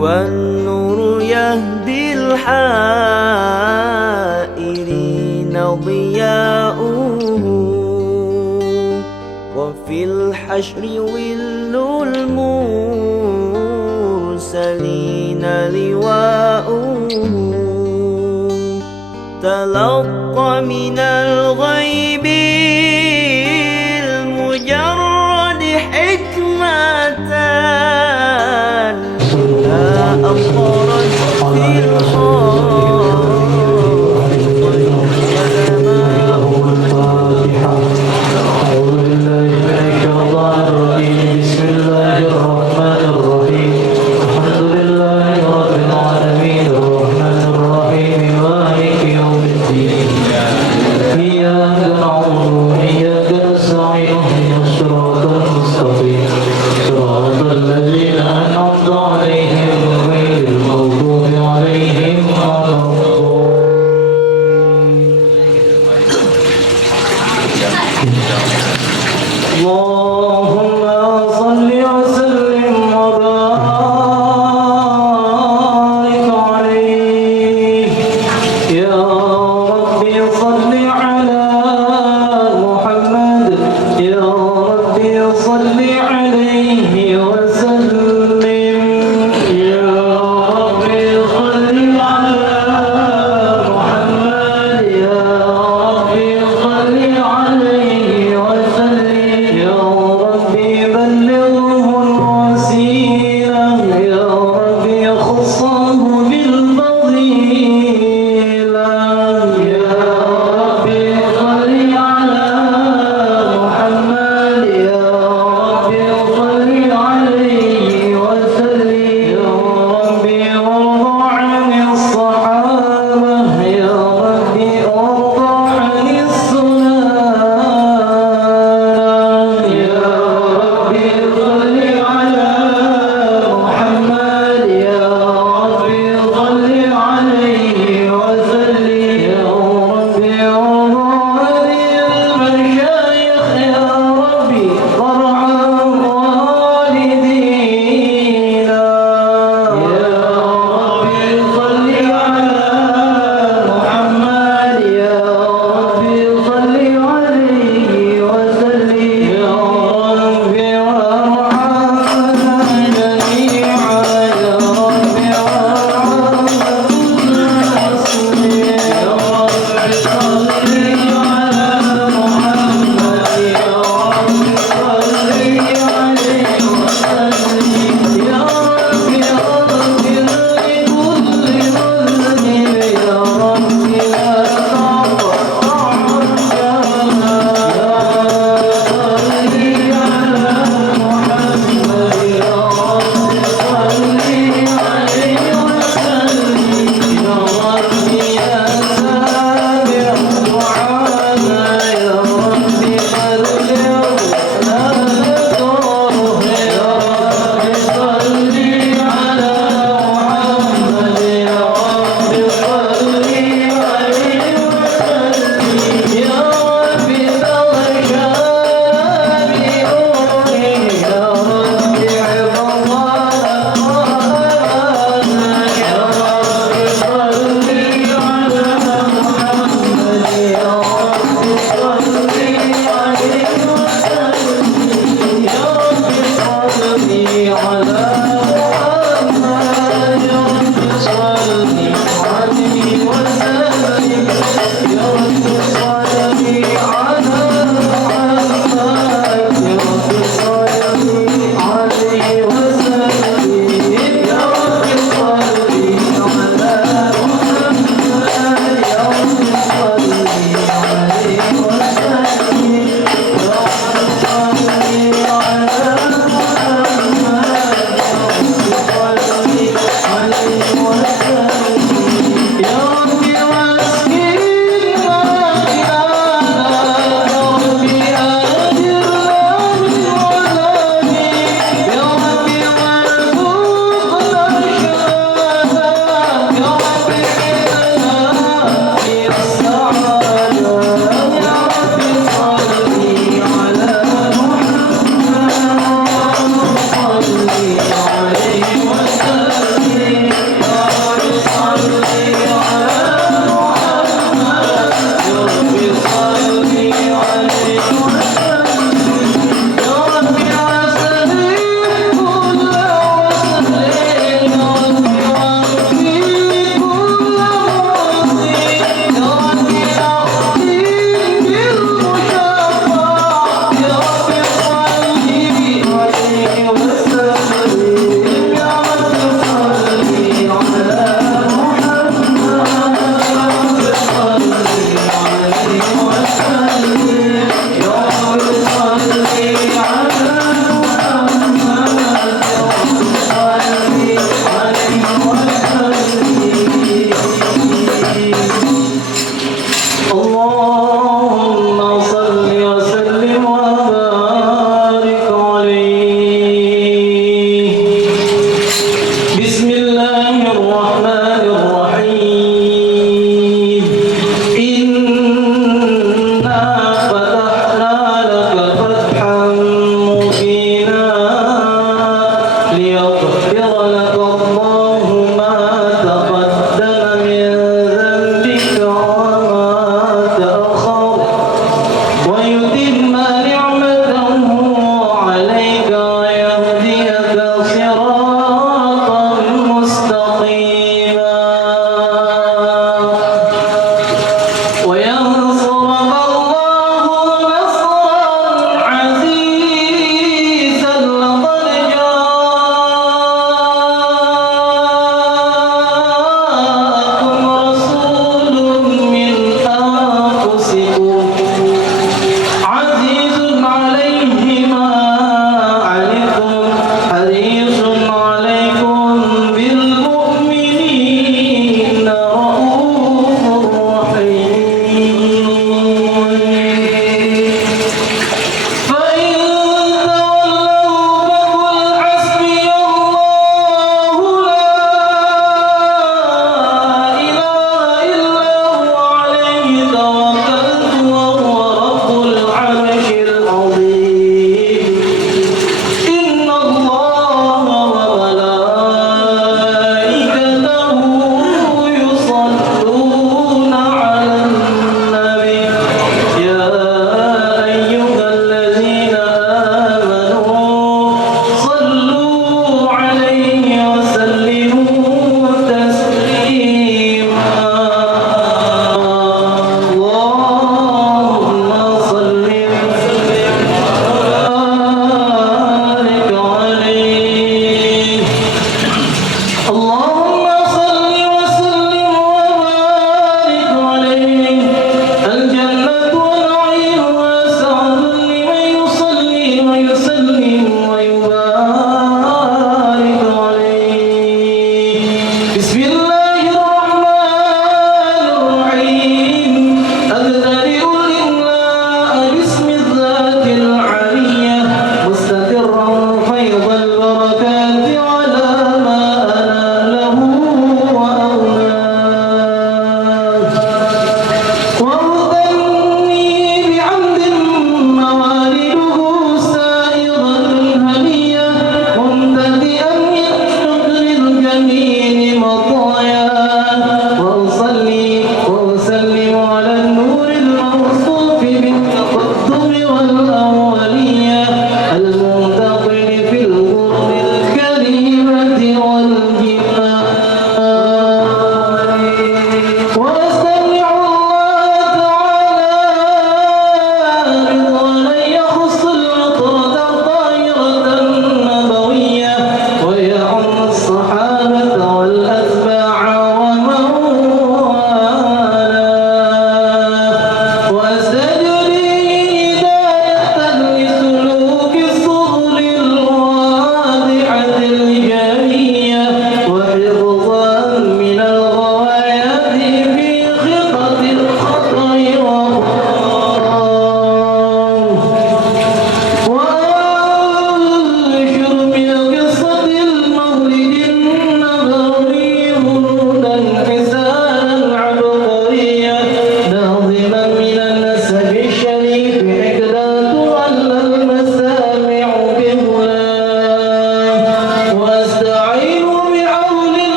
والنور يهدي الحائرين ضياؤه وفي الحشر ظل المرسلين لواؤه تلقى من الغيب المجرد حكمة أمطرت في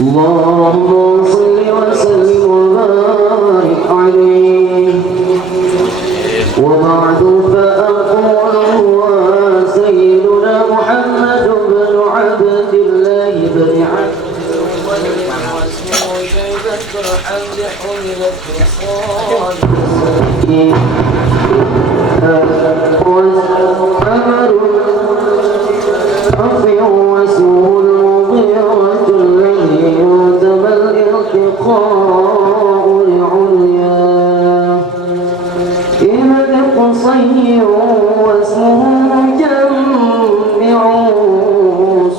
اللهم صل وسلم وبارك عليه. وبعد فأقول هو سيدنا محمد بن عبد الله بن عبد واسمه شيبة الحمد حملت والقمر رفيع واسمه المغيرة الذي يتم الارتقاء لعلياه ابن قصي واسمه مجمع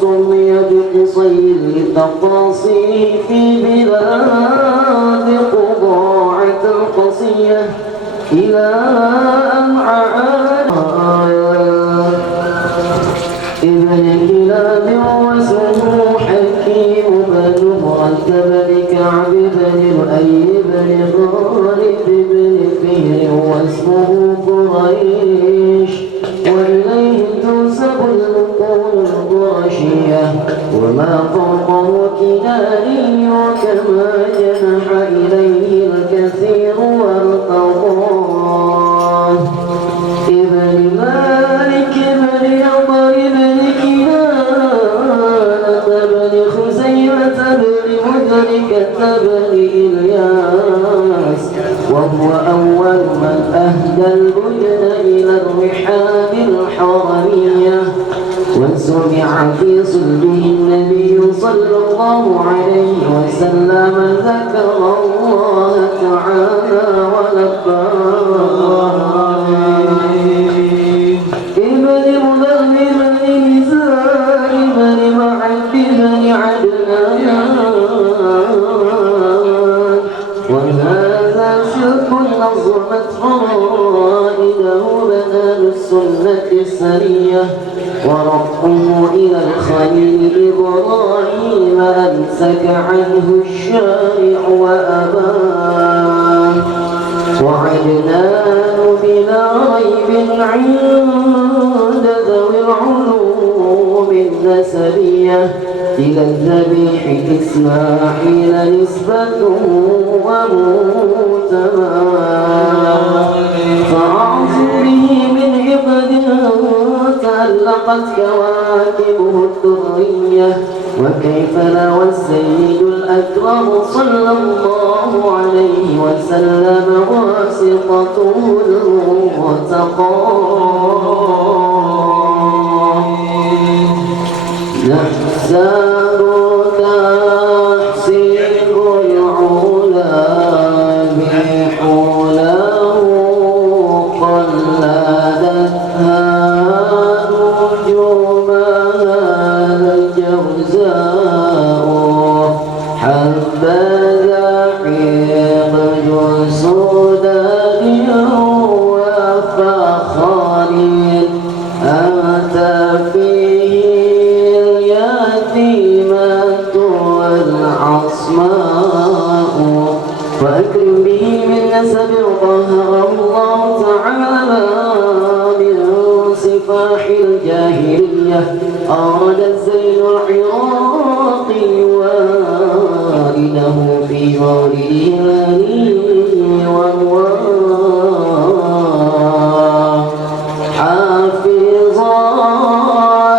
سمي بقصي لتقاصيه في بلاد قضاعة القصية إلى أن عاد ابن كلاب واسمه حكيم بن مرتب بكعب بن لؤي بن غالب بن فهر واسمه قريش وإليه تنسب النقول القرشية وما فوقه كناني وكما جنح إليه الكثير والقضاء ابن مالك بن عمر بن كنانة بن خزيمة بن مدركة بن إلياس وهو أول من أهدى البدن إلى الرحاب الحرمية وسمع في صلبه النبي صلى الله عليه وسلم ذكر الله تعالى ولباه ابن مذهب بن نزار بن معد بن عدنان وهذا شرك نظمت فرائده بنان السنة السرية وربه إلى الخليل إبراهيم أمسك عنه الشارع وأباه وعدنان بلا ريب عند ذوي العلوم النسبية إلى الذبيح إسماعيل نسبته وموتما فعصره من عبد تألقت كواكبه الدرية وكيف لا والسيد الأكرم صلى الله عليه وسلم واسطته المرتقى نحساب تحسين العلا بحوله قلدتها نجومها الجوزاء حبذا حقد سوداني وفخر أنت فيه اليتيمة والعصماء وأكرم به من نسب طهره الله تعالى من صفاح الجاهلية أورد الزين العراقي وائله في مولده الأني والواه حافظا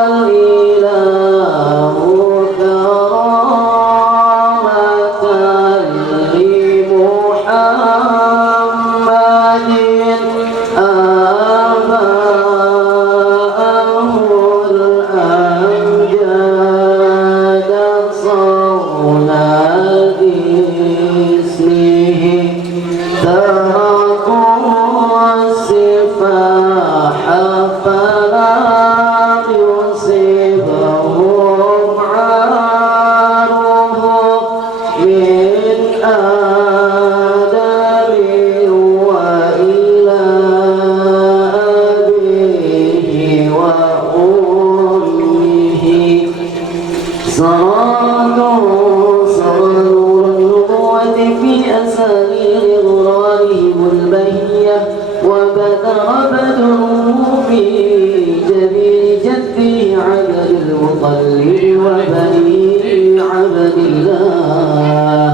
الإله كرامة لمحمد آباءه الأمجاد صرنا باسمه تركوا السفاح فلا يصيبهم عاره من آدم وإلى أبيه وأمه صاروا النبوة في أساليب غرارهم البهية وبدر بدره في جبين جده عبد المطلب وبني عبد الله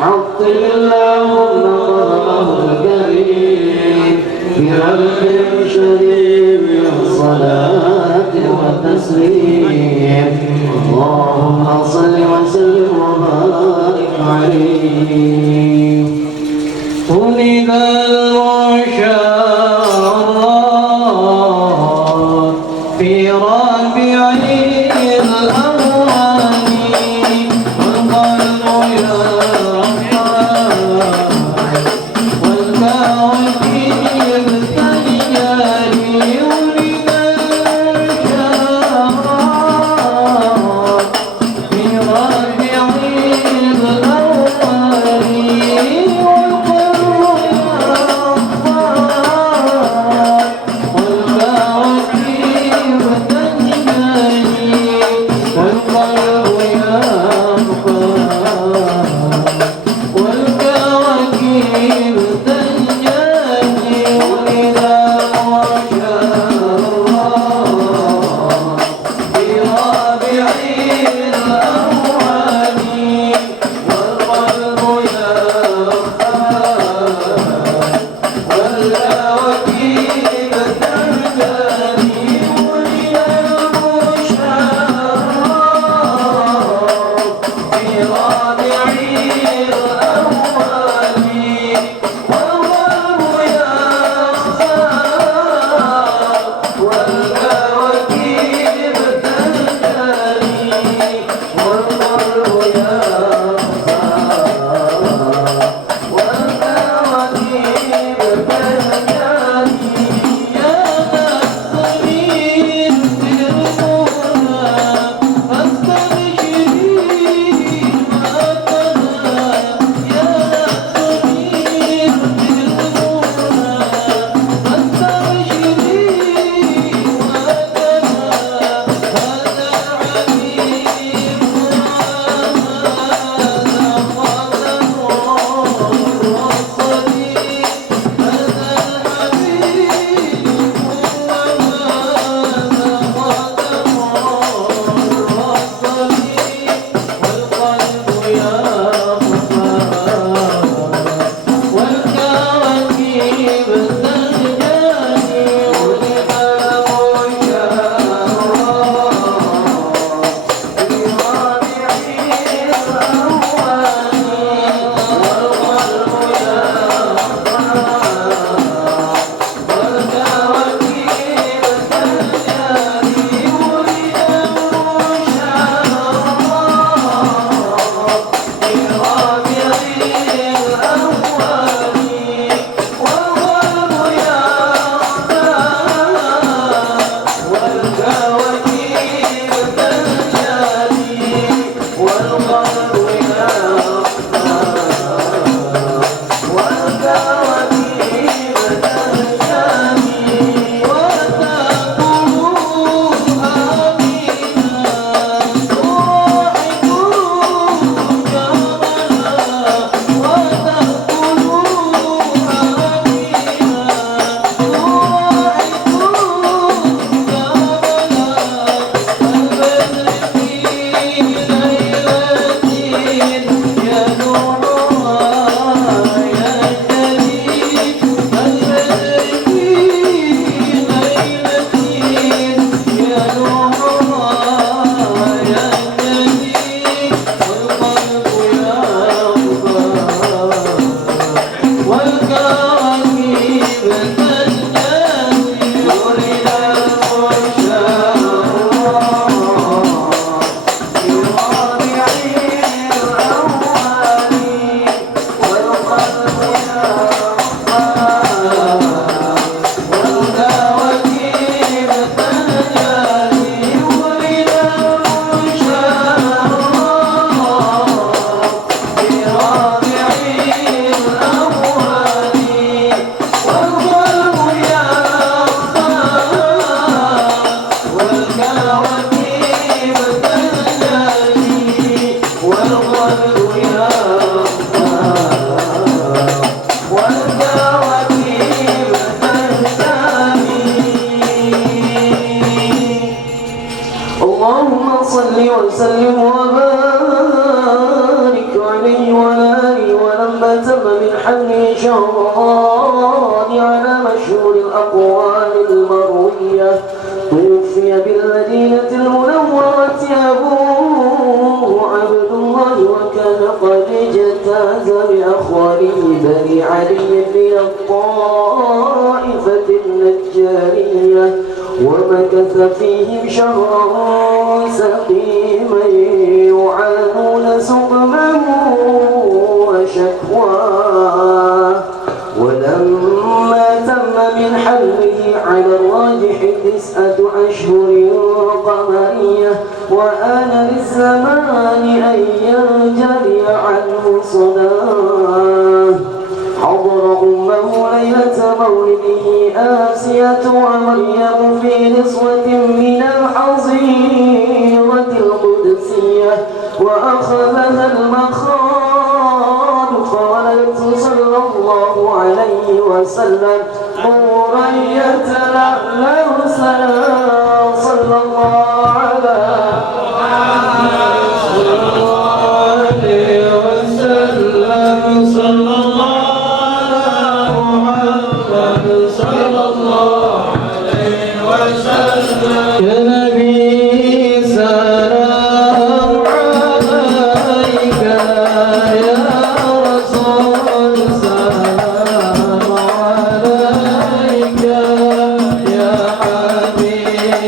عطل اللهم قدره الكريم برب شديد الصلاة والتسليم اللهم صل وسلم وبارك عليه ولد المشار في ربيع الأول والقلب يرحم والكون فيه التجاري ولد المشار في ربيع الأول والقلب يرحم اللهم صل وسلم وبارك عليه وعلى آله ولما تم من حمله شهران على مشهور الأقوال المروية توفي بالمدينة المنورة أبوه عبد الله وكان قد اجتاز بأخوانه بني علي من الطائفة النجارية ومكث فيهم شهرا سقيما يعانون سقمه وشكواه ولما تم من حمله على الراجح 9 أشهر قمرية وآن للزمان أن ينجلي عنه صداه حضر أمه ليلة مولده آسية ومريم في نسوة من الحظيرة القدسية وأخذها المخاض فولدت صلى الله عليه وسلم نورا يتلألأ صلى الله على يا نبي سلام عليك يا رسول سلام عليك يا حبيب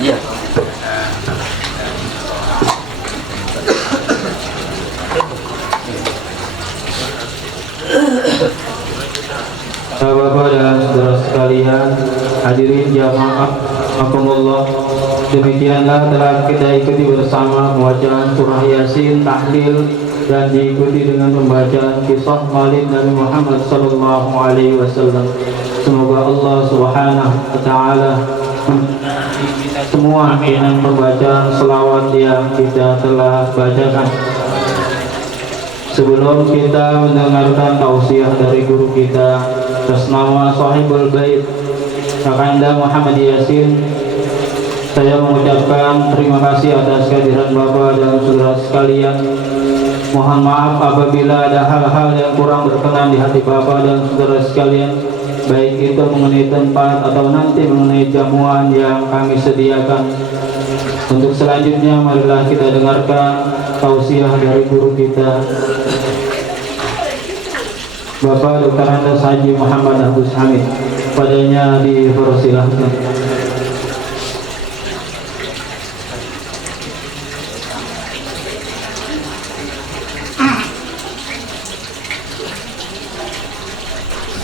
Iya. Bapak dan saudara sekalian, hadirin jamaah rahimakumullah, demikianlah telah kita ikuti bersama pembacaan surah Yasin, tahlil, dan diikuti dengan pembacaan kisah Maulid Nabi Muhammad sallallahu alaihi wasallam. Semoga Allah Subhanahu wa taala semua dengan pembacaan selawat yang kita telah bacakan. Sebelum kita mendengarkan tausiah dari guru kita atas nama Sahibul Bait Kakanda Muhammad Yasin, saya mengucapkan terima kasih atas kehadiran Bapak dan saudara sekalian. Mohon maaf apabila ada hal-hal yang kurang berkenan di hati Bapak dan saudara sekalian, baik itu mengenai tempat atau nanti mengenai jamuan yang kami sediakan. Untuk selanjutnya, marilah kita dengarkan tausiah dari guru kita, Bapak Dr. Andes Haji Muhammad Agus Hamid. Padanya dipersilahkan.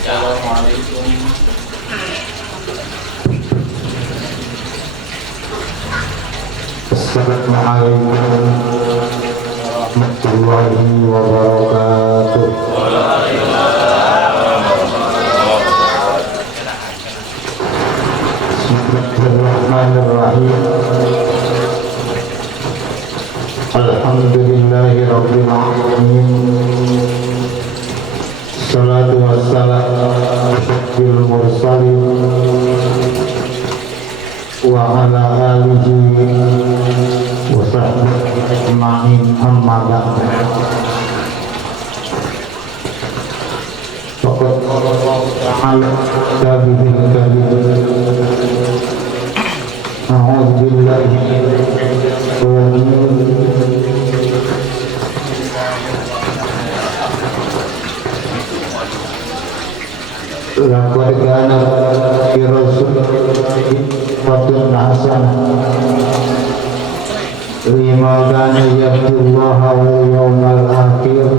Assalamualaikum warahmatullahi wabarakatuh. Bismillahirrahmanirrahim. Alhamdulillahi rabbil alamin. Salatu wassalamu ala asyrafil mursalin wa ala alihi wa sahbihi ajma'in, amma ba'd. Faqad qala Allah ta'ala kitabihil karim, a'udzu billahi minasyaitonir rajim. Laqad kana fi rasulillahi uswatun hasanah liman kana yarjullaha wal yawmal akhir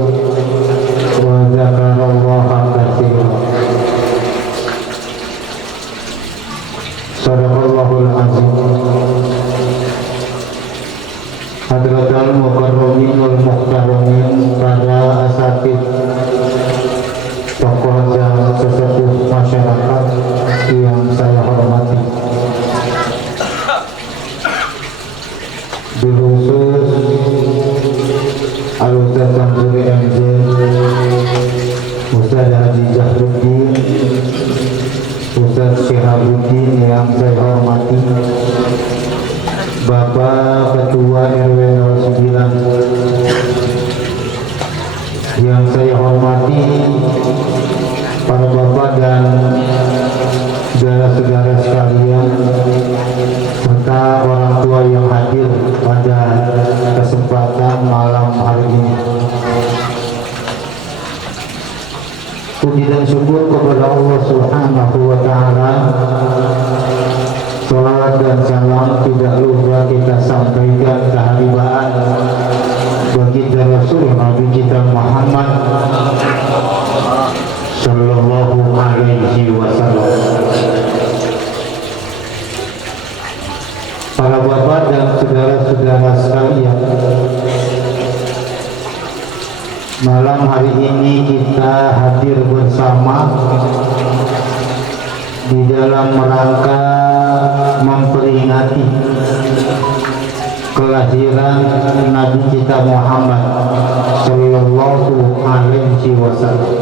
wa dzakarallaha katsiran. Shadaqallahul azim. Hadratul mukarramin wal muhtaramin, para asatidz, tokoh dan sesepuh masyarakat yang saya hormati, bilkhusus Al-Ustaz Samsuri MZ, Ustaz Haji Jahruddin, Ustaz Syihabuddin yang saya hormati, Bapak Ketua RW 09 yang saya hormati, para bapak dan saudara-saudara sekalian, serta orang tua yang hadir pada kesempatan malam hari ini. Puji dan syukur kepada Allah Subhanahu wa Ta'ala. Salawat dan salam tidak lupa kita sampaikan keharibaan baginda Rasul Nabi kita Muhammad sallallahu alaihi wasallam. Para bapak dan saudara-saudara sekalian, malam hari ini kita hadir bersama di dalam rangka memperingati kelahiran Nabi kita Muhammad sallallahu alaihi wasallam.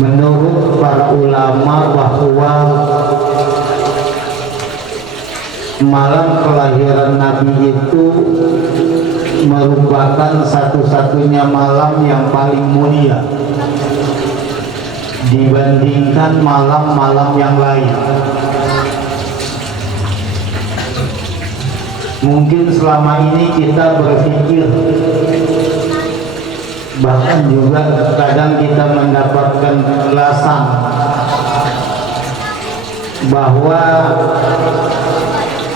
Menurut para ulama bahwa malam kelahiran Nabi itu merupakan satu-satunya malam yang paling mulia dibandingkan malam-malam yang lain. Mungkin selama ini kita berpikir, bahkan juga kadang kita mendapatkan penjelasan bahwa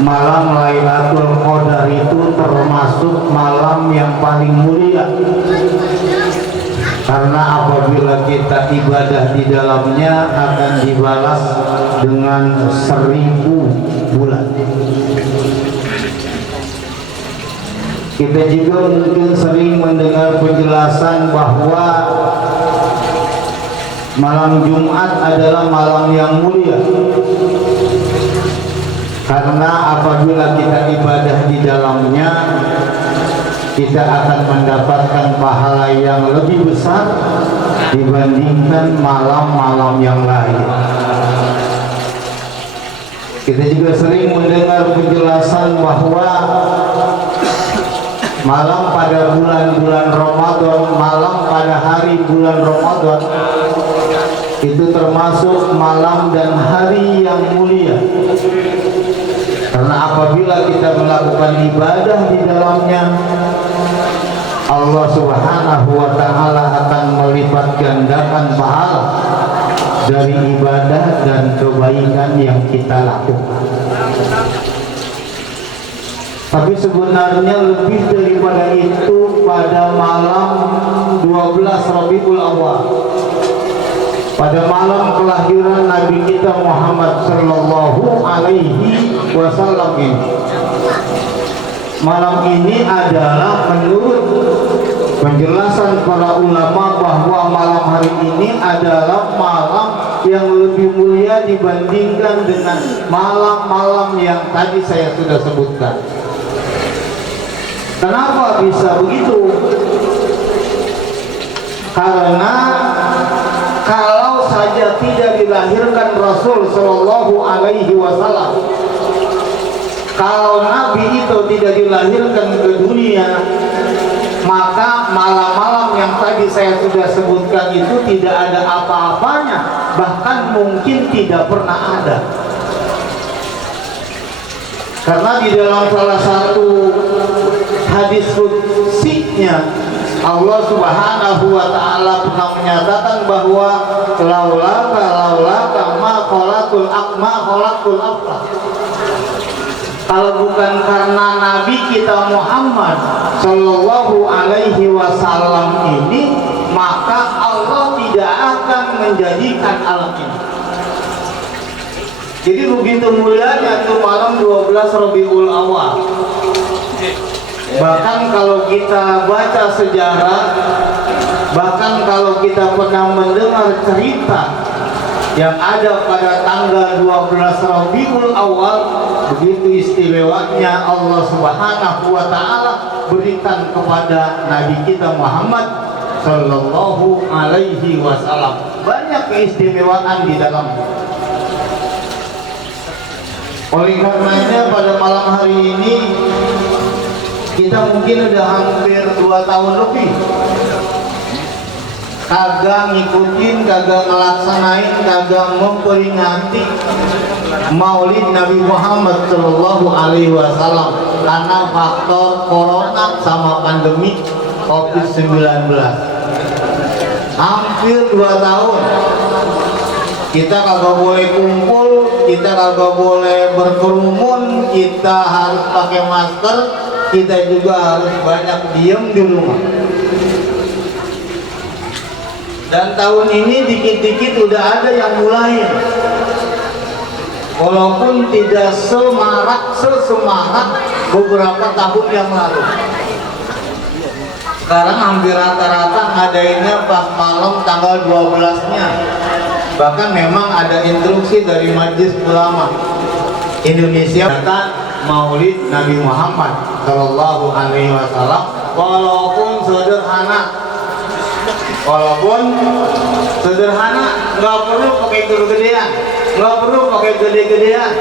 malam Lailatul Qadar itu termasuk malam yang paling mulia, karena apabila kita ibadah di dalamnya akan dibalas dengan 1000 bulan. Kita juga mungkin sering mendengar penjelasan bahwa malam Jumat adalah malam yang mulia, karena apabila kita ibadah di dalamnya kita akan mendapatkan pahala yang lebih besar dibandingkan malam-malam yang lain. Kita juga sering mendengar penjelasan bahwa malam pada bulan-bulan Ramadan, malam pada hari bulan Ramadan itu termasuk malam dan hari yang mulia, karena apabila kita melakukan ibadah di dalamnya, Allah Subhanahu wa Ta'ala akan melipat gandakan pahala dari ibadah dan kebaikan yang kita lakukan. Tapi sebenarnya lebih daripada itu, pada malam 24 12 Rabiul Awal, pada malam kelahiran Nabi kita Muhammad sallallahu alaihi wasallam ini. Malam ini adalah menurut penjelasan para ulama bahwa malam hari ini adalah malam yang lebih mulia dibandingkan dengan malam-malam yang tadi saya sudah sebutkan. Kenapa bisa begitu? Karena kalau saja tidak dilahirkan Rasul Shallallahu Alaihi Wasallam, kalau Nabi itu tidak dilahirkan ke dunia, maka malam-malam yang tadi saya sudah sebutkan itu tidak ada apa-apanya, bahkan mungkin tidak pernah ada. Karena di dalam salah satu hadis qudsinya, Allah Subhanahu wa taala pernah menyatakan bahwa laulaka ma khalaqul aflah. Kalau bukan karena Nabi kita Muhammad Sallallahu Alaihi Wasallam ini, maka Allah tidak akan menjadikan alam ini. Jadi begitu mulianya tuh malam 12 Rabiul Awal. Bahkan kalau kita baca sejarah, bahkan kalau kita pernah mendengar cerita yang ada pada tanggal 12 Rabiul Awal, begitu istimewanya Allah Subhanahu wa taala berikan kepada Nabi kita Muhammad Sallallahu Alaihi Wasallam. Banyak keistimewaan di dalamnya. Oleh karenanya pada malam hari ini kita mungkin udah hampir 2 tahun lebih kagak ngikutin, kagak ngelaksanain, kagak memperingati Maulid Nabi Muhammad Shallallahu Alaihi Wasallam karena faktor corona sama pandemi COVID-19. Hampir 2 tahun kita kagak boleh kumpul, kita kagak boleh berkerumun, kita harus pakai masker, kita juga harus banyak diem di rumah. Dan tahun ini dikit-dikit udah ada yang mulai, walaupun tidak sesemangat beberapa tahun yang lalu. Sekarang hampir rata-rata ngadainnya pas malam tanggal 12-nya. Bahkan memang ada instruksi dari Majelis Ulama Indonesia tentang Maulid Nabi Muhammad Sallallahu Alaihi Wasallam, walaupun sederhana, nggak perlu pakai gede-gedean, nggak perlu pakai gede-gedean.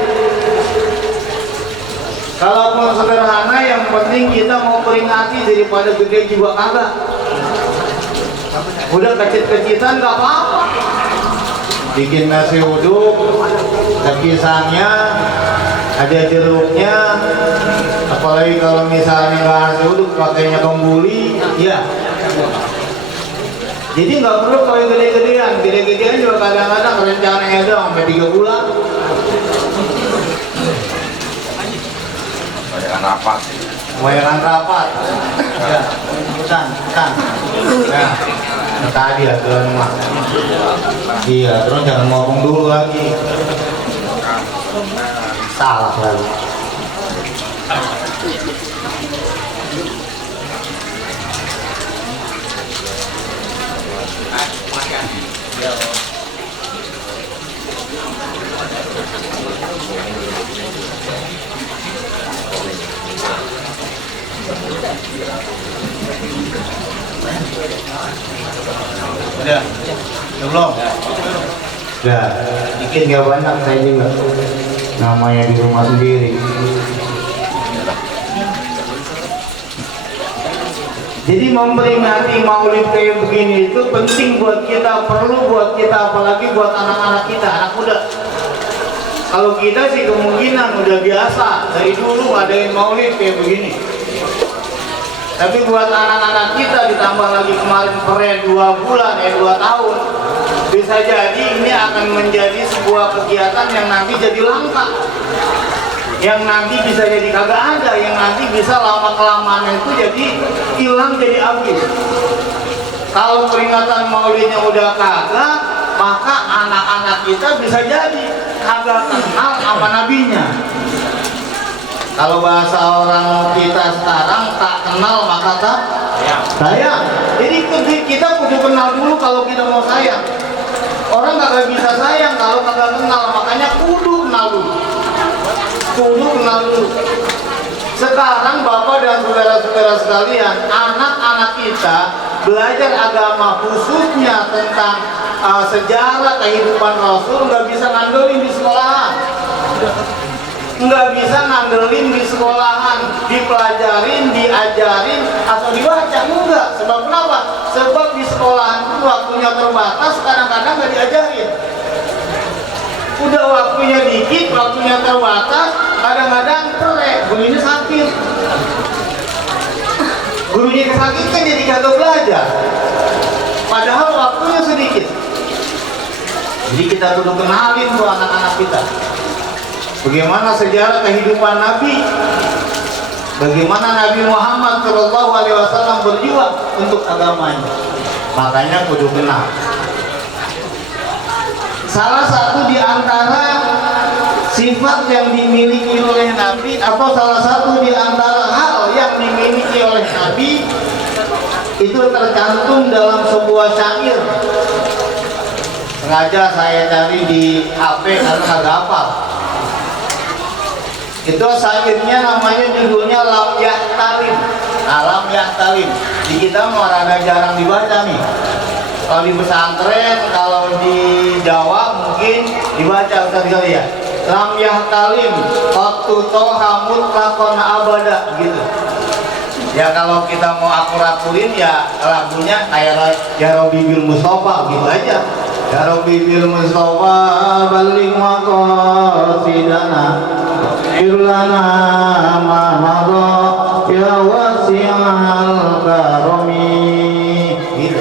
Kalaupun sederhana, yang penting kita mau peringati, daripada gede juga kagak. Udah kecil-kecilan nggak apa-apa. Bikin nasi uduk, ada pisangnya, ada jeruknya. Apalagi kalau misalnya nggak nasi uduk, pakainya kembuli, ya. Jadi nggak perlu kalau gede-gedean, gede-gedean juga kadang-kadang rencananya doang sampai 3 bulan. Bayangan rapat. Ya, pesan. Ya, tadi aturan mah. Iya, terus jangan ngomong dulu lagi. Salah lagi. Udah belum? Udah, dikit gak banyak, saya juga namanya di rumah sendiri. Jadi memperingati Maulid kayak begini itu penting buat kita, perlu buat kita, apalagi buat anak-anak kita, anak muda. Kalau kita sih kemungkinan udah biasa dari dulu ngadain Maulid kayak begini. Tapi buat anak-anak kita, ditambah lagi kemarin keren 2 bulan, 2 tahun, bisa jadi ini akan menjadi sebuah kegiatan yang nanti jadi langka, yang nanti bisa jadi kagak ada, yang nanti bisa lama-kelamaan itu jadi hilang, jadi habis. Kalau peringatan maulidnya udah kagak, maka anak-anak kita bisa jadi kagak kenal sama nabinya. Kalau bahasa orang kita sekarang, tak kenal maka tak sayang. Jadi kita kudu kenal dulu kalau kita mau sayang. Orang kagak bisa sayang kalau kagak kenal, makanya kudu kenal dulu. Kudu kenal dulu. Sekarang Bapak dan saudara-saudara sekalian, anak-anak kita belajar agama khususnya tentang sejarah kehidupan Rasul nggak bisa ngandelin di sekolahan, nggak bisa ngandelin di sekolahan, dipelajarin, diajarin atau dibaca enggak. Sebab kenapa? Sebab di sekolahan itu waktunya terbatas, kadang-kadang nggak diajarin. Udah waktunya dikit, waktunya terbatas, kadang-kadang telek, gurunya sakit. Gurunya sakit kan jadi kagak belajar. Padahal waktunya sedikit. Jadi kita kudu kenalin tuh anak-anak kita. Bagaimana sejarah kehidupan Nabi, bagaimana Nabi Muhammad SAW berjuang untuk agamanya. Makanya kudu kenal. Salah satu di antara sifat yang dimiliki oleh Nabi, atau salah satu di antara hal yang dimiliki oleh Nabi, itu tercantum dalam sebuah syair. Sengaja saya cari di HP karena agak hafal. Itu syairnya namanya, judulnya Lam Yahtalim. Nah, Lam Yahtalim di kita mau rada jarang dibaca nih. Kalau di pesantren, kalau di Jawa mungkin dibaca Ustaz kali ya. Lam Yahtalim waktu toha mutlaqan abada gitu. Ya kalau kita mau akuraturin ya lagunya kayak Ya Rabbi bil Mustafa gitu aja. Ya Rabbi bil Mustafa baligh maqasidana irlana ma madha ya wasi'al karami gitu.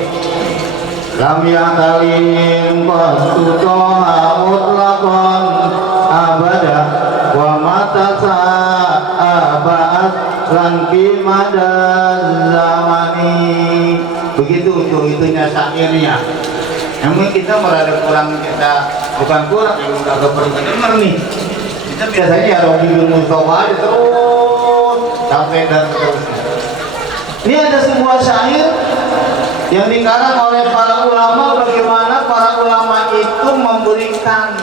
Lam yahtalim qasdu toha mutlaqan abada wa mata sa'abat lan kimadan zamani. Begitu tuh itunya syairnya. Namun kita merada kurang, kita bukan kurang, ya udah pernah denger nih. Kita biasanya ya Robi bin Mustafa aja terus sampai dan seterusnya. Ini ada sebuah syair yang dikarang oleh para ulama, bagaimana para ulama itu memberikan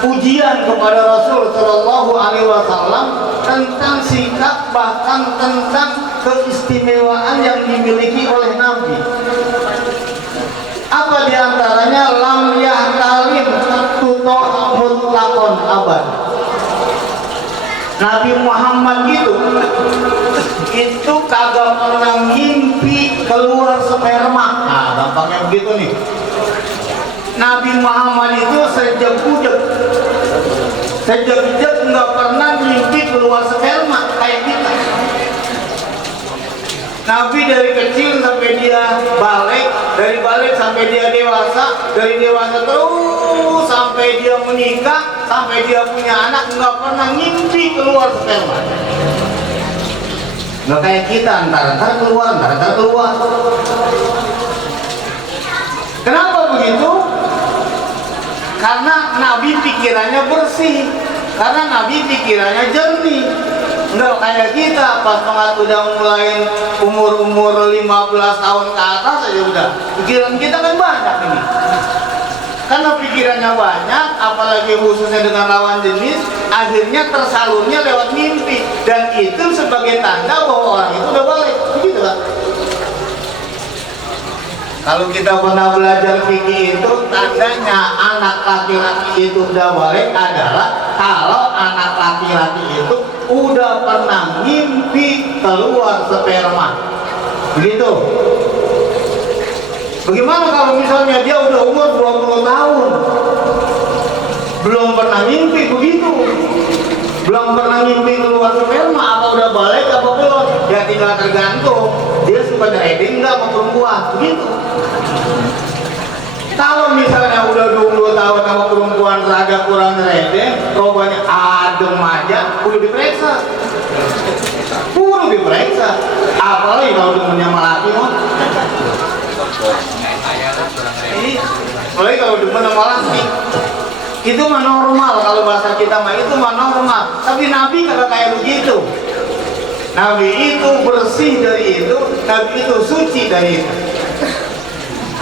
pujian kepada Rasul Shallallahu Alaihi Wasallam tentang sikap, bahkan tentang keistimewaan yang dimiliki oleh Nabi. Apa diantaranya? Lam yahtalim tutoh mutlakon abad. Nabi Muhammad itu kagak pernah ngimpi keluar sperma. Nah, gampangnya begitu nih. Nabi Muhammad itu sejak-ujek nggak pernah ngimpi keluar sperma kayak kita. Nabi dari kecil sampai dia balik, dari balik sampai dia dewasa, dari dewasa terus sampai dia menikah, sampai dia punya anak, nggak pernah ngimpi keluar sperma. Nggak kayak kita, ntar keluar. Kenapa begitu? Karena Nabi pikirannya bersih, karena Nabi pikirannya jernih. Enggak kayak kita, pas banget udah mulai umur 15 tahun ke atas aja udah pikiran kita kan banyak ini. Karena pikirannya banyak, apalagi khususnya dengan lawan jenis, akhirnya tersalurnya lewat mimpi, dan itu sebagai tanda bahwa orang itu udah balik. Begitu kan? Kalau kita pernah belajar fikih itu, tandanya anak laki-laki itu udah balik adalah kalau anak laki-laki itu udah pernah mimpi keluar sperma. Begitu. Bagaimana kalau misalnya dia udah umur 20 tahun belum pernah mimpi begitu, belum pernah mimpi keluar sperma, apa udah balik apa belum? Ya tinggal tergantung dia suka dreding nggak sama perempuan, begitu. Kalau misalnya udah 20 tahun sama perempuan rada kurang dreding, rupanya adem aja, udah diperiksa. Apalagi kalau demennya sama laki mah. Ini apalagi kalau demen sama laki, itu mah normal. Kalau bahasa kita mah itu mah normal. Tapi Nabi kagak kayak begitu. Nabi itu bersih dari itu, Nabi itu suci dari itu.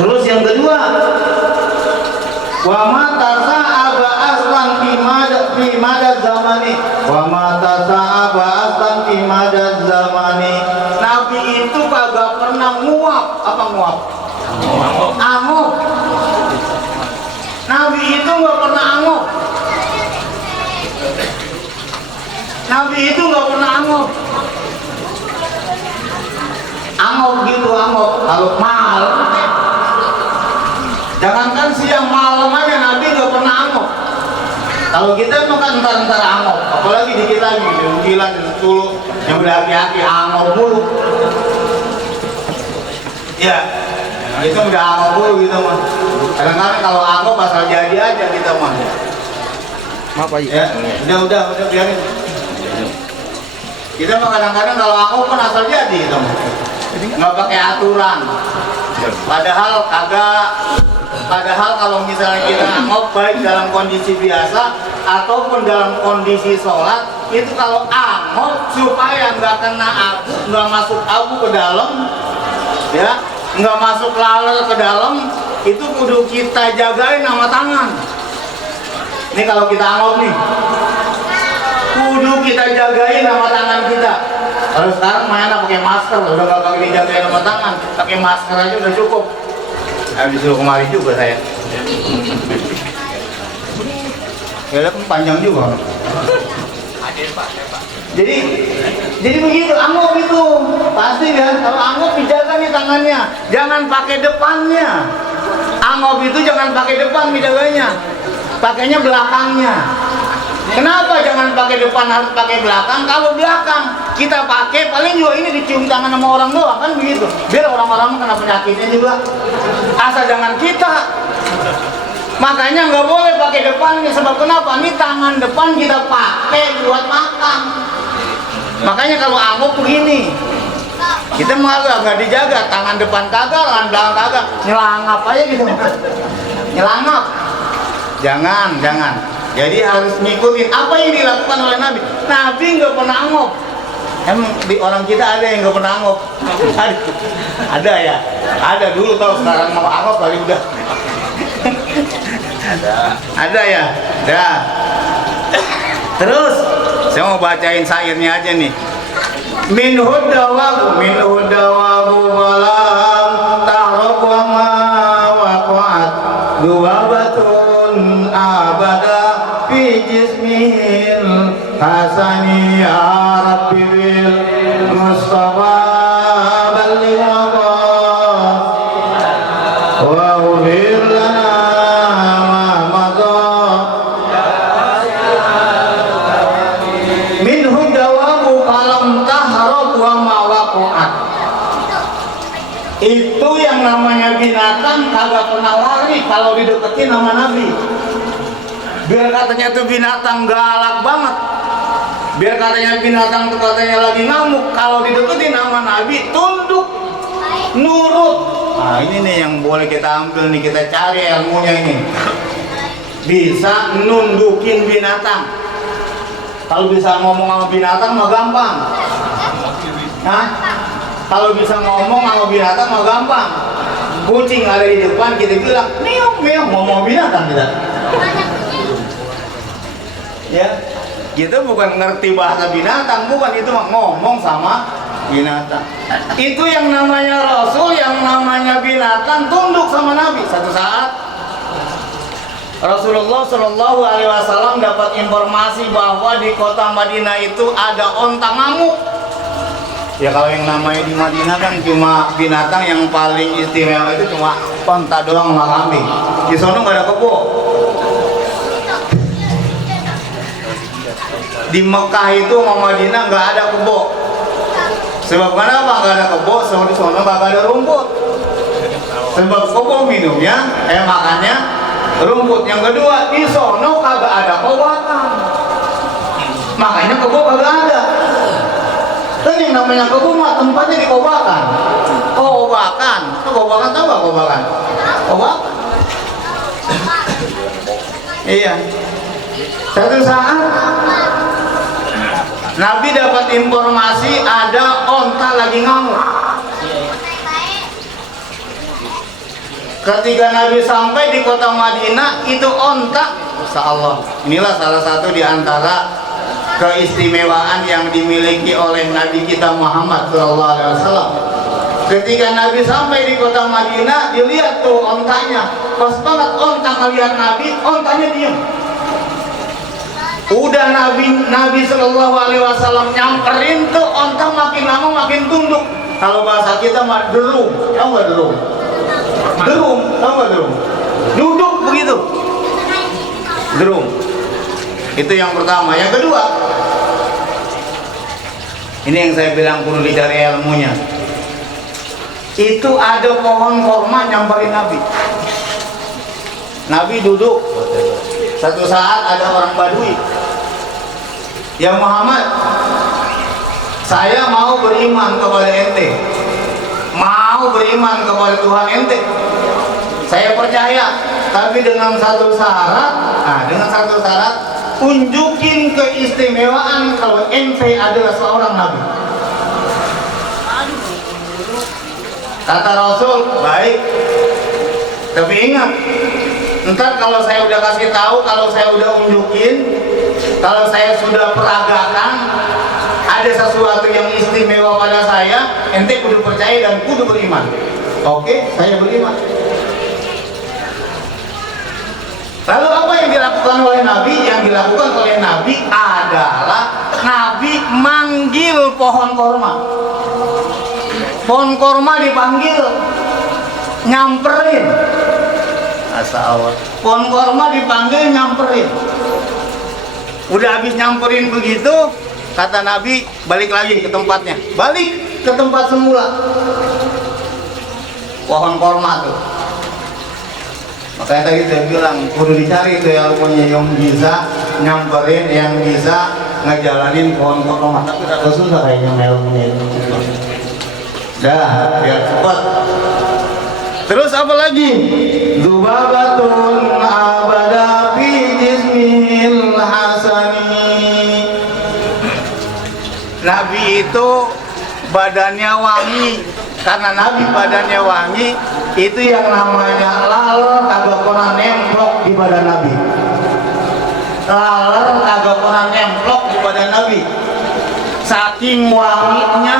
Terus yang kedua, wa ma tasa'aba aslan fi madad zamani, wa ma tasa'aba aslan fi madad zamani. Nabi itu kagak pernah nguap. Apa nguap? Angop. Nabi itu nggak pernah angop. Nabi itu nggak pernah angop. Angop gitu, angop. Kalau malam, jangankan siang, malam aja Nabi nggak pernah angop. Kalau kita makan ntar angop, apalagi di kita lagi di Ukilan, di Sulu, yang udah hati-hati angop mulu. Ya, itu udah angop mulu gitu mah. Kadang-kadang kalau angop asal jadi aja kita mah. Maaf Pak. Ya, udah biarin. Kita mah kadang-kadang kalau angop kan asal jadi gitu mah. Nggak pakai aturan. Padahal kalau misalnya kita angop baik dalam kondisi biasa ataupun dalam kondisi sholat, itu kalau angop supaya nggak kena abu, nggak masuk abu ke dalam, ya, nggak masuk laler ke dalam, itu kudu kita jagain sama tangan. Ini kalau kita angop nih, kudu kita jagain sama tangan kita. Kalau sekarang mana pakai masker, udah nggak pakai dijagain sama tangan, pakai masker aja udah cukup. Habis disuruh kemari juga saya. Ya kan panjang juga. Jadi begitu angop itu pasti kan. Kalau angop dijaga nih tangannya, jangan pakai depannya. Angop itu jangan pakai depan dijaganya, pakainya belakangnya. Kenapa jangan pakai depan, harus pakai belakang? Kalau belakang kita pakai paling juga ini dicium tangan sama orang doang kan begitu. Biar orang-orang kena penyakitnya juga. Asal jangan kita. Makanya nggak boleh pakai depannya. Sebab kenapa? Ini tangan depan kita pakai buat makan. Makanya kalau angop begini, kita malah nggak dijaga, tangan depan kagak, tangan belakang kagak, nyelangap aja gitu. Nyelangap. Jangan. Jadi harus ngikutin apa yang dilakukan oleh Nabi. Nabi nggak pernah angop. Emang di orang kita ada yang nggak pernah angop? Ada ya? Ada dulu, kalau sekarang mau angop kali udah. Ada ya? Dah. Terus saya mau bacain syairnya aja nih. Min hudawabu walam tahrab wa ma waqa'at duwabatun abada fi jismil hasani ya rabbi bil mustafa balligh wa ughfir lana ma madha minhu dawabu kalam tahrab wa ma waqa'at. Itu yang namanya binatang kagak pernah lari kalau dideketin sama Nabi. Biar katanya tuh binatang galak banget, biar katanya binatang tuh katanya lagi ngamuk, kalau dideketin sama Nabi tunduk, nurut. Nah ini nih yang boleh kita ambil nih, kita cari ilmunya ini. Bisa nundukin binatang. Kalau bisa ngomong sama binatang mah gampang. Hah? Kalau bisa ngomong sama binatang mah gampang. Kucing ada di depan kita bilang meong meong, ngomong binatang kita. Ya, kita bukan ngerti bahasa binatang, bukan, itu mah ngomong sama binatang. Itu yang namanya Rasul, yang namanya binatang tunduk sama Nabi. Satu saat Rasulullah Shallallahu Alaihi Wasallam dapat informasi bahwa di kota Madinah itu ada onta ngamuk. Ya kalau yang namanya di Madinah kan cuma binatang yang paling istimewa itu cuma onta doang sama kambing. Di sana nggak ada kebo. Di Mekah itu sama Madinah nggak ada kebo. Sebab kenapa nggak ada kebo? Sebab di sana nggak ada rumput. Sebab kebo minumnya, makannya rumput. Yang kedua, di sana kagak ada kowakan. Makanya kebo kagak ada. Dan yang namanya kebo mah tempatnya di kowakan. kobakan. Kobakan tahu nggak kobakan? Kobakan. Iya. Satu saat Nabi dapat informasi ada onta lagi ngamuk. Ketika Nabi sampai di kota Madinah, itu onta, Masya Allah. Inilah salah satu di antara keistimewaan yang dimiliki oleh Nabi kita Muhammad SAW. Ketika Nabi sampai di kota Madinah, dilihat tuh ontanya. Pas banget onta ngelihat Nabi, ontanya diam. Udah Nabi SAW nyamperin tuh, onta makin lama makin tunduk. Kalau bahasa kita mah derung, tahu nggak derung? Derung, tahu nggak derung? Duduk begitu. Derung. Itu yang pertama. Yang kedua, ini yang saya bilang perlu dicari ilmunya. Itu ada pohon korma nyamperin Nabi. Nabi duduk. Satu saat ada orang Badui. Ya Muhammad, saya mau beriman kepada ente. Mau beriman kepada Tuhan ente. Saya percaya, tapi dengan satu syarat. Dengan satu syarat, tunjukin keistimewaan kalau ente adalah seorang nabi. Kata Rasul, baik. Tapi ingat, ntar kalau saya udah kasih tahu, kalau saya udah unjukin, kalau saya sudah peragakan, ada sesuatu yang istimewa pada saya, ente kudu percaya dan kudu beriman. Oke, saya beriman. Lalu apa yang dilakukan oleh Nabi? Yang dilakukan oleh Nabi adalah Nabi manggil pohon korma. Pohon korma dipanggil, nyamperin. Asal pohon korma dipanggil, nyamperin. Udah habis nyamperin begitu, kata Nabi, balik lagi ke tempatnya. Balik ke tempat semula. Pohon korma tuh. Makanya tadi saya bilang, kudu dicari tuh yang punya yang bisa nyamperin, yang bisa ngejalanin pohon korma. Tapi udah susah kayaknya ilmunya itu. Dah, biar cepat. Terus apa lagi? Zubabatun abada fi jismil hasani. Nabi itu badannya wangi. Karena Nabi badannya wangi, itu yang namanya laler kagak pernah nemplok di badan Nabi. Laler kagak pernah nemplok di badan Nabi. Saking wanginya.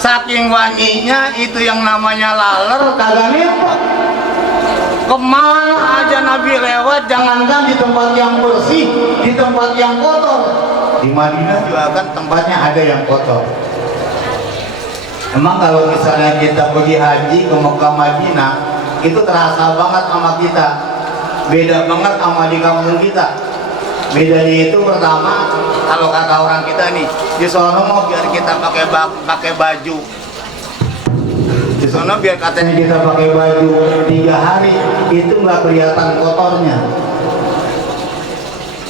Saking wanginya itu yang namanya laler kagak nemplok. Kemana aja Nabi lewat, jangankan di tempat yang bersih, di tempat yang kotor. Di Madinah juga kan tempatnya ada yang kotor. Emang kalau misalnya kita pergi haji ke Mekah Madinah, itu terasa banget sama kita. Beda banget sama di kampung kita. Bedanya itu pertama, kalau kata orang kita nih, di sono mau biar kita pakai baju. Di sono biar katanya kita pakai baju 3 hari, itu nggak kelihatan kotornya.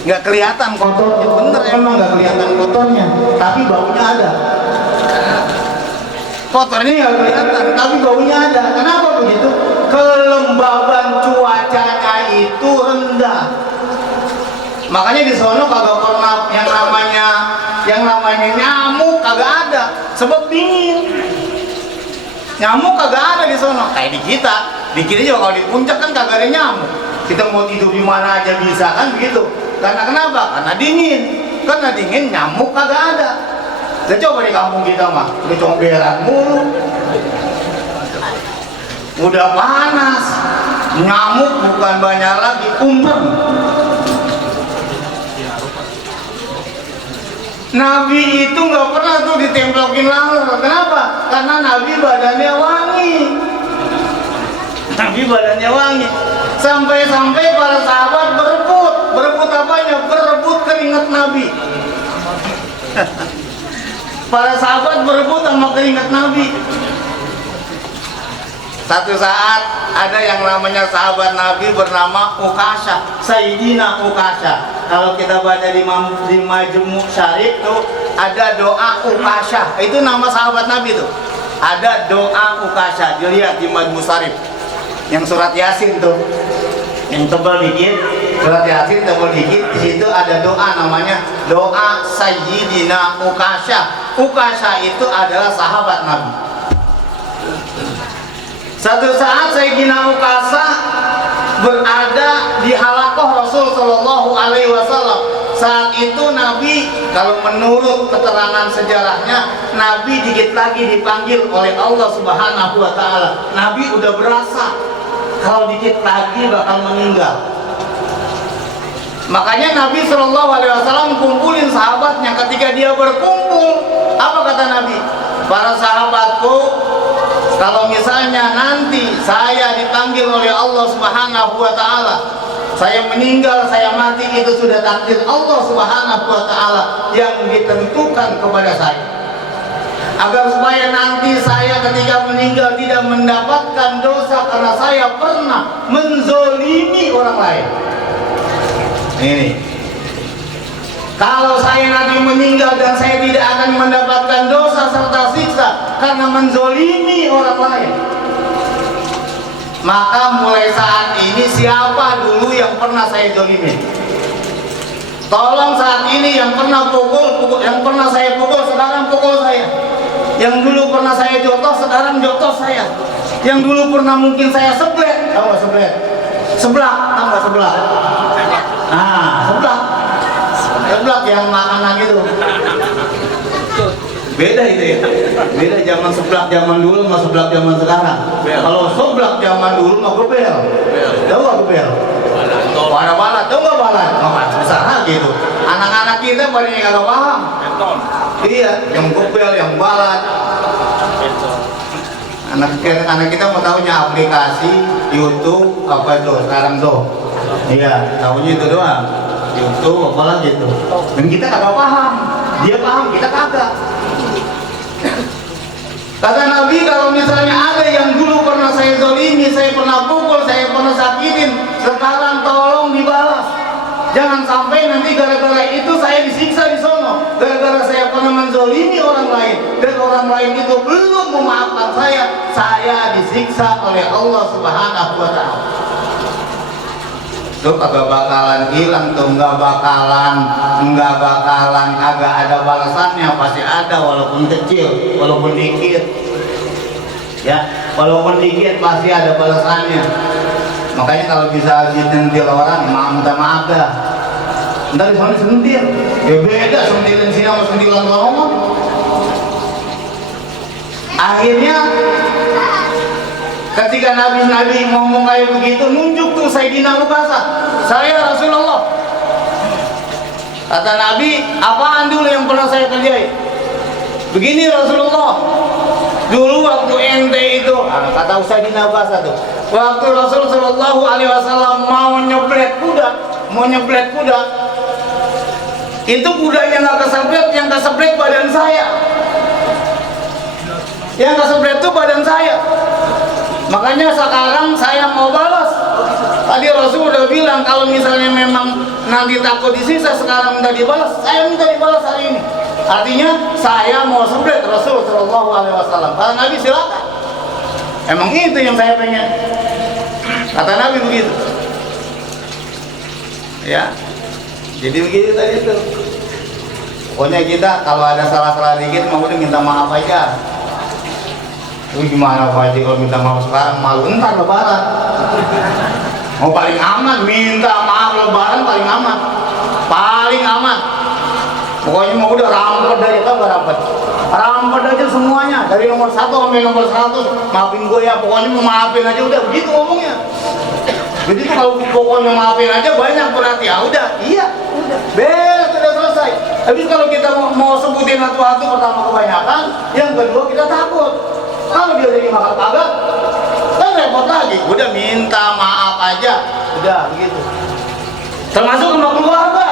Nggak kelihatan kotornya, bener emang nggak kelihatan kotornya, tapi baunya ada. Kotornya nggak kelihatan, tapi baunya ada. Kenapa begitu? Kelembaban cuacanya itu rendah. Makanya di sono kagak pernah yang namanya nyamuk kagak ada, sebab dingin. Nyamuk kagak ada di sono. Kayak di kita juga kalau di puncak kan kagak ada nyamuk. Kita mau tidur di mana aja bisa kan begitu. Karena kenapa? Karena dingin. Karena dingin nyamuk kagak ada. Dan coba di kampung kita mah, udah comberan mulu, udah panas, nyamuk bukan banyak lagi, kumbang. Nabi itu nggak pernah tuh ditemplokin laler. Kenapa? Karena Nabi badannya wangi. Nabi badannya wangi. Sampai-sampai para sahabat berebut apanya? Berebut keringat Nabi. Para sahabat berebut sama keringat Nabi. Satu saat ada yang namanya sahabat Nabi bernama Ukasha, Sayyidina Ukasha. Kalau kita baca di Majmu' Syarif tuh ada doa Ukasha. Itu nama sahabat Nabi tuh. ada doa Ukasha. Dilihat di Majmu Syarif yang surat Yasin tuh, yang tebal dikit, surat Yasin tebal dikit. Di situ ada doa namanya doa Sayyidina Ukasha. Ukasha itu adalah sahabat Nabi. Satu saat Sayyidina Ukasha berada di halakoh Rasul Shallallahu Alaihi Wasallam. Saat itu Nabi, kalau menurut keterangan sejarahnya, Nabi dikit lagi dipanggil oleh Allah Subhanahu Wa Taala. Nabi udah berasa kalau dikit lagi bakal meninggal. Makanya Nabi Shallallahu Alaihi Wasallam kumpulin sahabatnya. Ketika dia berkumpul, apa kata Nabi? Para sahabatku, kalau misalnya nanti saya dipanggil oleh Allah Subhanahu Wa Taala, saya meninggal, saya mati, itu sudah takdir Allah Subhanahu Wa Taala yang ditentukan kepada saya. Agar supaya nanti saya ketika meninggal tidak mendapatkan dosa karena saya pernah menzolimi orang lain. Ini, kalau saya nanti meninggal dan saya tidak akan mendapatkan dosa serta siksa karena menzolimi orang lain, maka mulai saat ini siapa dulu yang pernah saya zolimi? Tolong saat ini yang pernah yang pernah saya pukul sekarang pukul saya. Yang dulu pernah saya jotos sekarang jotos saya. Yang dulu pernah mungkin saya seblet, tahu nggak seblet? Seblak, tahu nggak seblak? Nah, seblak. Seblak yang makanan itu. Beda itu ya. Beda zaman seblak zaman dulu sama seblak zaman sekarang. Kalau seblak zaman dulu mah gebel. Tahu nggak gebel? Balat, tahu nggak balat? Besar gitu. Anak-anak kita banyak yang nggak paham. Iya, yang gebel, yang balat. Anak kita mau tahunya aplikasi YouTube apa itu sekarang tuh. Iya, tahunya itu doang. YouTube apa lagi itu. Dan kita kagak paham. Dia paham, kita kagak. Kata Nabi, kalau misalnya ada yang dulu pernah saya zolimi, saya pernah pukul, saya pernah sakitin, sekarang tolong dibalas. Jangan sampai nanti gara-gara itu saya disiksa di sono. Gara-gara saya pernah menzolimi orang lain dan orang lain itu belum memaafkan saya disiksa oleh Allah Subhanahu Wa Taala. Tuh kagak bakalan hilang tuh, nggak bakalan kagak ada balasannya, pasti ada walaupun kecil, walaupun dikit, ya walaupun dikit pasti ada balasannya. Makanya kalau bisa disentil orang, minta maaf dah. Ntar di sana sentil, ya beda sentilin sini sama sentilan ngomong. Akhirnya ketika Nabi ngomong kayak begitu, nunjuk tuh Sayyidina Ukasha, saya Rasulullah. Kata Nabi, apaan dulu yang pernah saya kerjain? Begini Rasulullah, dulu waktu ente itu, kata Sayyidina Ukasha tuh, waktu Rasul Shallallahu Alaihi Wasallam mau nyeblet kuda, itu kudanya nggak keseblet, yang keseblet badan saya. Yang keseblet itu badan saya. Makanya sekarang saya mau balas. Tadi Rasul udah bilang kalau misalnya memang nanti takut disiksa, sekarang minta dibalas, saya minta dibalas hari ini. Artinya saya mau seblet Rasul Shallallahu Alaihi Wasallam. Kata Nabi silakan. Emang itu yang saya pengen. Kata Nabi begitu. Ya. Jadi begitu tadi itu. Pokoknya kita kalau ada salah-salah dikit mau udah minta maaf aja. Lu gimana Pak Haji kalau minta maaf sekarang, malu ntar lebaran. Mau paling aman minta maaf lebaran, paling aman. Paling aman. Pokoknya mau udah rampet aja, tau gak rampet? Rampet aja semuanya, dari nomor 1 sampai nomor 100. Maafin gue ya, pokoknya mau maafin aja udah, begitu ngomongnya. Jadi kalau pokoknya maafin aja banyak berarti ya udah, iya, udah. Beres, sudah selesai. Habis kalau kita mau sebutin satu-satu, pertama kebanyakan, yang kedua kita takut. Kalau dia jadi makan kagak, kan repot lagi. Udah minta maaf aja, udah begitu. Termasuk sama keluarga,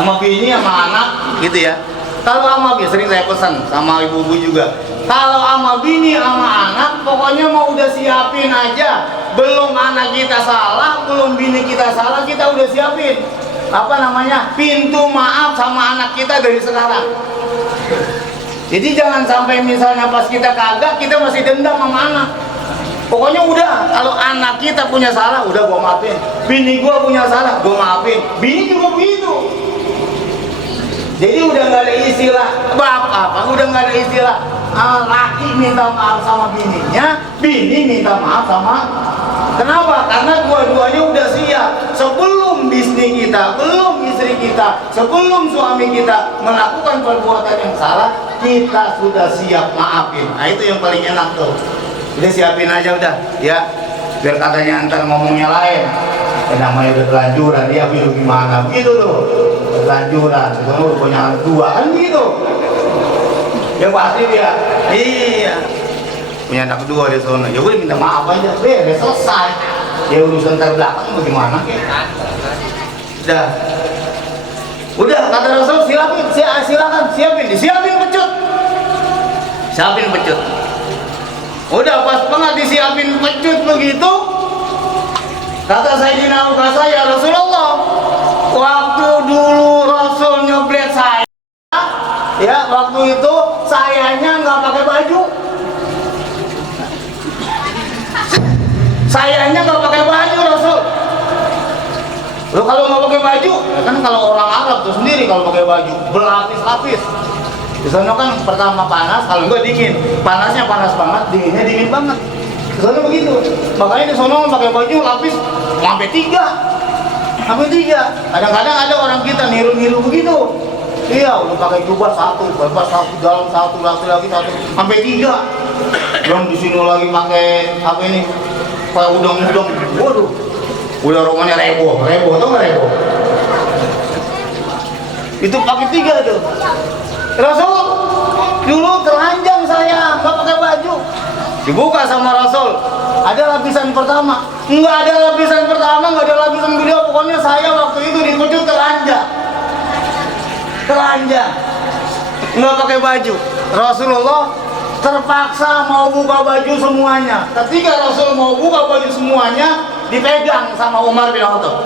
sama bini, sama anak, gitu ya. Kalau sama bini, sering saya pesan sama ibu-ibu juga. Kalau sama bini, sama anak, pokoknya mau udah siapin aja. Belum anak kita salah, belum bini kita salah, kita udah siapin. Apa namanya? Pintu maaf sama anak kita dari sekarang. Jadi jangan sampai misalnya pas kita kagak, kita masih dendam sama anak. Pokoknya udah, kalau anak kita punya salah, udah gua maafin. Bini gua punya salah, gua maafin. Bini juga begitu. Jadi udah nggak ada istilah udah nggak ada istilah laki minta maaf sama bininya, bini minta maaf sama. Kenapa? Karena dua-duanya udah siap. Sebelum bisnis kita, belum istri kita, sebelum suami kita melakukan perbuatan yang salah, kita sudah siap maafin. Nah itu yang paling enak tuh. Udah siapin aja udah, ya. Biar katanya ntar ngomongnya lain. Namanya udah telanjuran, dia bilang gimana? Begitu tuh. Telanjuran, itu punya anak dua kan gitu. Ya pasti dia. Iya. Punya anak kedua di sana. Ya udah minta maaf aja. Udah selesai. Ya urusan terbelakang bagaimana kek? Udah kata Rasul silakan siapin pecut. Siapin pecut. Udah pas banget disiapin pecut begitu. Kata Sayyidina Uqasah, ya Rasulullah, waktu dulu Rasul nyoblet saya, ya waktu itu sayanya nggak pakai baju. Sayanya nggak pakai baju Rasul. Lo kalau nggak pakai baju, ya kan kalau orang Arab tuh sendiri kalau pakai baju berlapis-lapis. Di sana kan pertama panas, kalau enggak dingin. Panasnya panas banget, dinginnya dingin banget. Di sana begitu. Makanya di sana pakai baju lapis sampai 3. Kadang-kadang ada orang kita niru-niru begitu. Iya, udah pakai jubah satu, bebas satu, dalam satu, lagi satu, sampai 3. Belum di sini lagi pakai apa ini? Kayak udang-udang. Waduh. Udah romannya rebo, tau nggak rebo? Itu pakai 3 tuh. Rasul, dulu telanjang saya, nggak pakai baju. Dibuka sama Rasul, ada lapisan pertama. Nggak ada lapisan pertama, nggak ada lapisan kedua. Pokoknya saya waktu itu dipecut telanjang, nggak pakai baju. Rasulullah terpaksa mau buka baju semuanya. Ketika Rasul mau buka baju semuanya, dipegang sama Umar bin Khattab.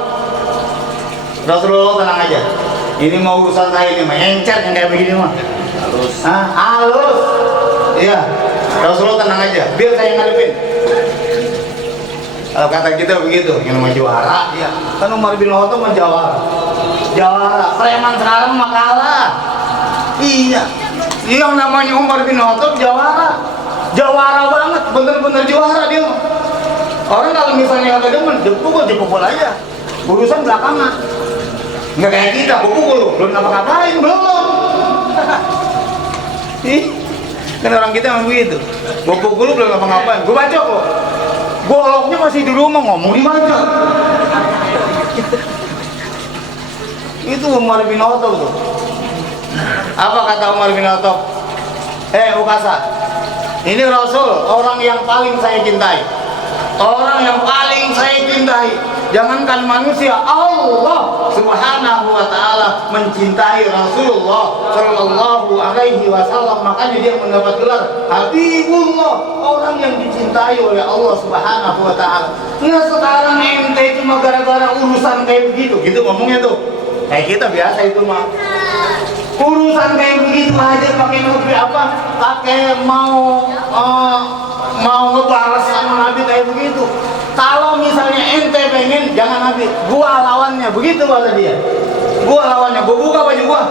Rasulullah tenang aja. Ini mau urusan saya ini, encer yang kayak begini mah. Halus. Iya. Rasulullah tenang aja, biar saya ngadepin. Kalau kata kita begitu, yang namanya juara, ya. Kan Umar bin Khattab mah jawara. Preman sekarang mah kalah. Iya. Yang namanya Umar bin Khattab jawara banget, bener-bener juara dia mah. Orang kalau misalnya kagak demen, jepukul aja. Urusan belakangan. Nggak kayak kita, pukul belum ngapa-ngapain, belum. Kan orang kita memang begitu. Gue pukul belum ngapa-ngapain, gue bacok kok. Goloknya masih di rumah, ngomong di bacok. Itu Umar bin Khattab tuh. Apa kata Umar bin Khattab? Uqasah, ini Rasul, orang yang paling saya cintai. Orang yang paling saya cintai. Jangankan manusia, Allah Subhanahu wa ta'ala mencintai Rasulullah sallallahu alaihi wasallam. Makanya dia mendapat gelar Habibullah, orang yang dicintai oleh Allah Subhanahu wa ta'ala. Nah sekarang ente cuma gara-gara urusan kayak begitu, gitu ngomongnya tuh. Kayak kita biasa itu mah. Urusan kayak begitu aja pakai ngopi apa? Pakai mau ngebalas sama Nabi kayak begitu. Kalau misalnya ente pengen, jangan Nabi, gua lawannya, begitu kata dia. Gua lawannya, gua buka baju gua.